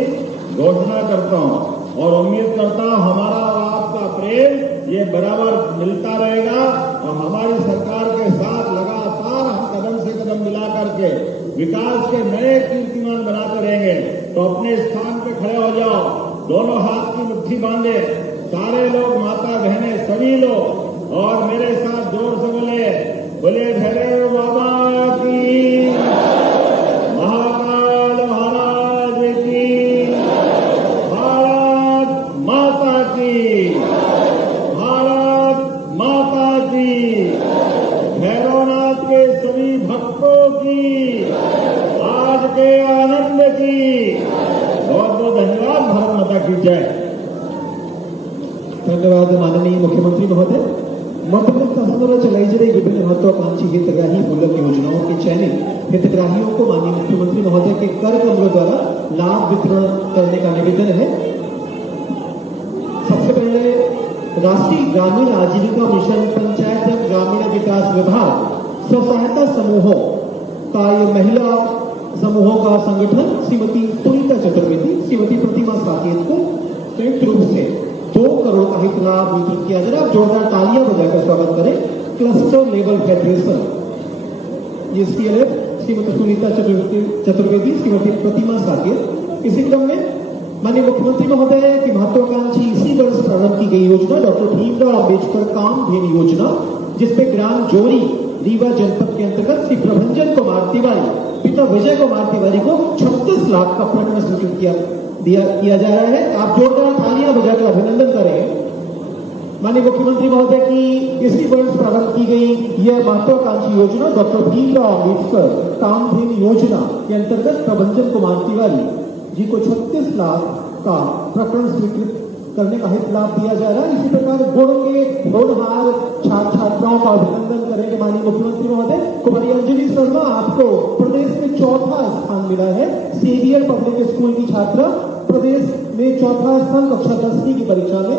घोषणा करता हूँ और उम्मीद करता हूँ हमारा और आपका प्रेम ये बराबर मिलता रहेगा और हमारी सरकार के साथ लगातार हम कदम से कदम मिला करके विकास के नए कीर्तिमान बनाते रहेंगे। तो अपने स्थान पे खड़े हो जाओ, दोनों हाथ की मुट्ठी बांधे, सारे लोग, माता बहनें, सभी लोग, और मेरे साथ जोर से बोले भैरव बाबा की, महाकाल महाराज की, भारत माता की, भारत माता की, भैरवनाथ के सभी भक्तों की, आज के आनंद की। बहुत बहुत धन्यवाद। भारत माता की जय। धन्यवाद माननीय मुख्यमंत्री महोदय। मध्य प्रदेश शासन द्वारा चलाई जा रही विभिन्न महत्वाकांक्षी हितग्राही मूलक योजनाओं के चयनित हितग्राहियों को माननीय मुख्यमंत्री महोदय के कर कमलों द्वारा लाभ वितरण करने का निवेदन है। सबसे पहले राष्ट्रीय ग्रामीण आजीविका मिशन पंचायत एवं ग्रामीण विकास विभाग स्व सहायता समूहों का ये महिला समूहों का संगठन श्रीमती सुनीता चतुर्वेदी, श्रीमती प्रतिमा साकेत को संयुक्त रूप से 2 करोड़ का हित लाभ वितरित किया जा रहा है। जोरदार तालियां बजाकर स्वागत करें। क्लस्टर लेवल फेडरेशन, ये CLF श्रीमती सुनीता चतुर्वेदी, श्रीमती प्रतिमा साकेत। इसी क्रम में माननीय मुख्यमंत्री महोदय की महत्वाकांक्षी इसी वर्ष प्रारंभ की गई योजना डॉक्टर भीमराव अम्बेडकर कामधेनु योजना, जिसपे ग्राम जोरी रीवा जनपद के अंतर्गत श्री प्रभंजन कुमार तिवारी, पिता विजय कुमार तिवारी को 36 लाख का प्रकरण स्वीकृत किया जा रहा है। आप जोरदार तालियां बजाकर अभिनंदन करें। माननीय मुख्यमंत्री महोदय की इसी वर्ष प्रारंभ की गई यह महत्वाकांक्षी योजना डॉक्टर भीमराव अम्बेडकर कामधेनु योजना के अंतर्गत प्रभंजन कुमार तिवारी जी को 36 लाख का प्रकरण स्वीकृत करने का हित लाभ दिया जा रहा है। इसी प्रकार गुण के होनहार छात्र छात्राओं का अभिनंदन करेंगे माननीय मुख्यमंत्री महोदय। कुमारी अंजलि शर्मा, आपको प्रदेश में 4था स्थान मिला है। सीबीएल पब्लिक स्कूल की छात्रा, प्रदेश में 4था स्थान कक्षा 10वीं की परीक्षा में।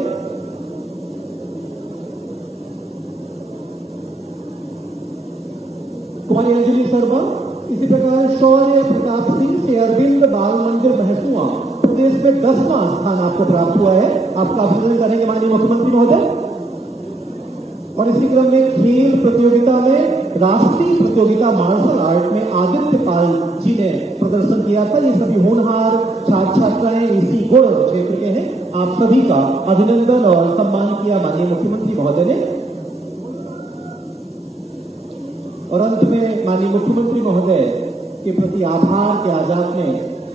कुमारी अंजलि शर्मा। इसी प्रकार शौर्य प्रताप सिंह से अरविंद बाल मंदिर महसुआ, प्रदेश में 10वां स्थान आपको प्राप्त हुआ है। आपका अभिनंदन करेंगे माननीय मुख्यमंत्री महोदय। और इसी क्रम में खेल प्रतियोगिता में राष्ट्रीय प्रतियोगिता मार्शल आर्ट में आदित्य पाल जी ने प्रदर्शन किया था। ये सभी होनहार छात्र छात्राएं इसी गुण क्षेत्र के हैं। आप सभी का अभिनंदन और सम्मान किया माननीय मुख्यमंत्री महोदय ने। और अंत में माननीय मुख्यमंत्री महोदय के प्रति आभार के आज आपने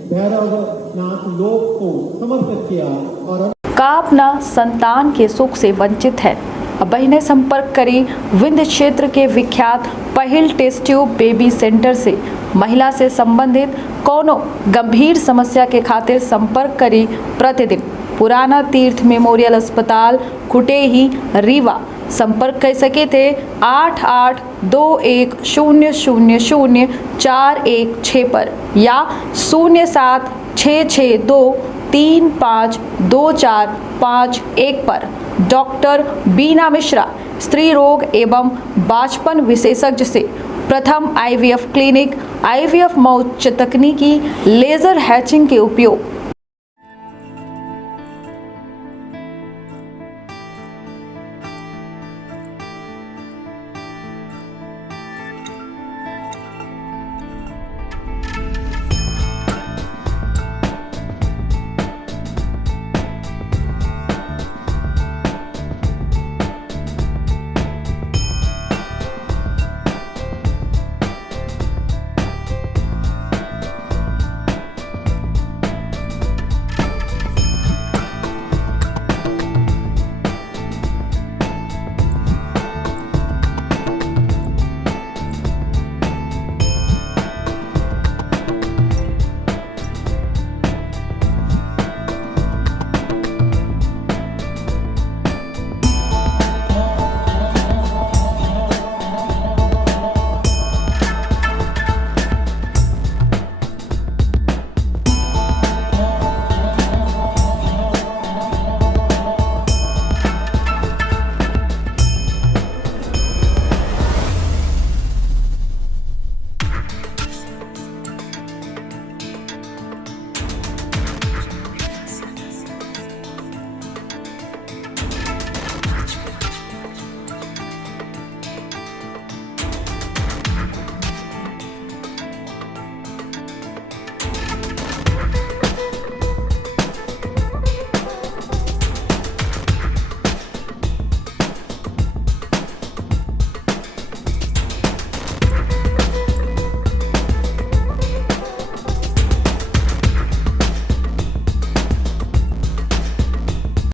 भैरवनाथ लोक को समर्पित किया। और का अपना संतान के सुख से वंचित है, अब बहिने संपर्क करी विंध्य क्षेत्र के विख्यात पहिल टेस्ट ट्यूब बेबी सेंटर से। महिला से संबंधित कोनो गंभीर समस्या के खातिर संपर्क करी प्रतिदिन पुराना तीर्थ मेमोरियल अस्पताल कुटेही रीवा। संपर्क कर सके थे 8821000416 पर या 0766235245 पर। डॉक्टर बीना मिश्रा स्त्री रोग एवं बांझपन विशेषज्ञ से प्रथम IVF क्लिनिक, IVF मौच तकनीकी, लेजर हैचिंग के उपयोग,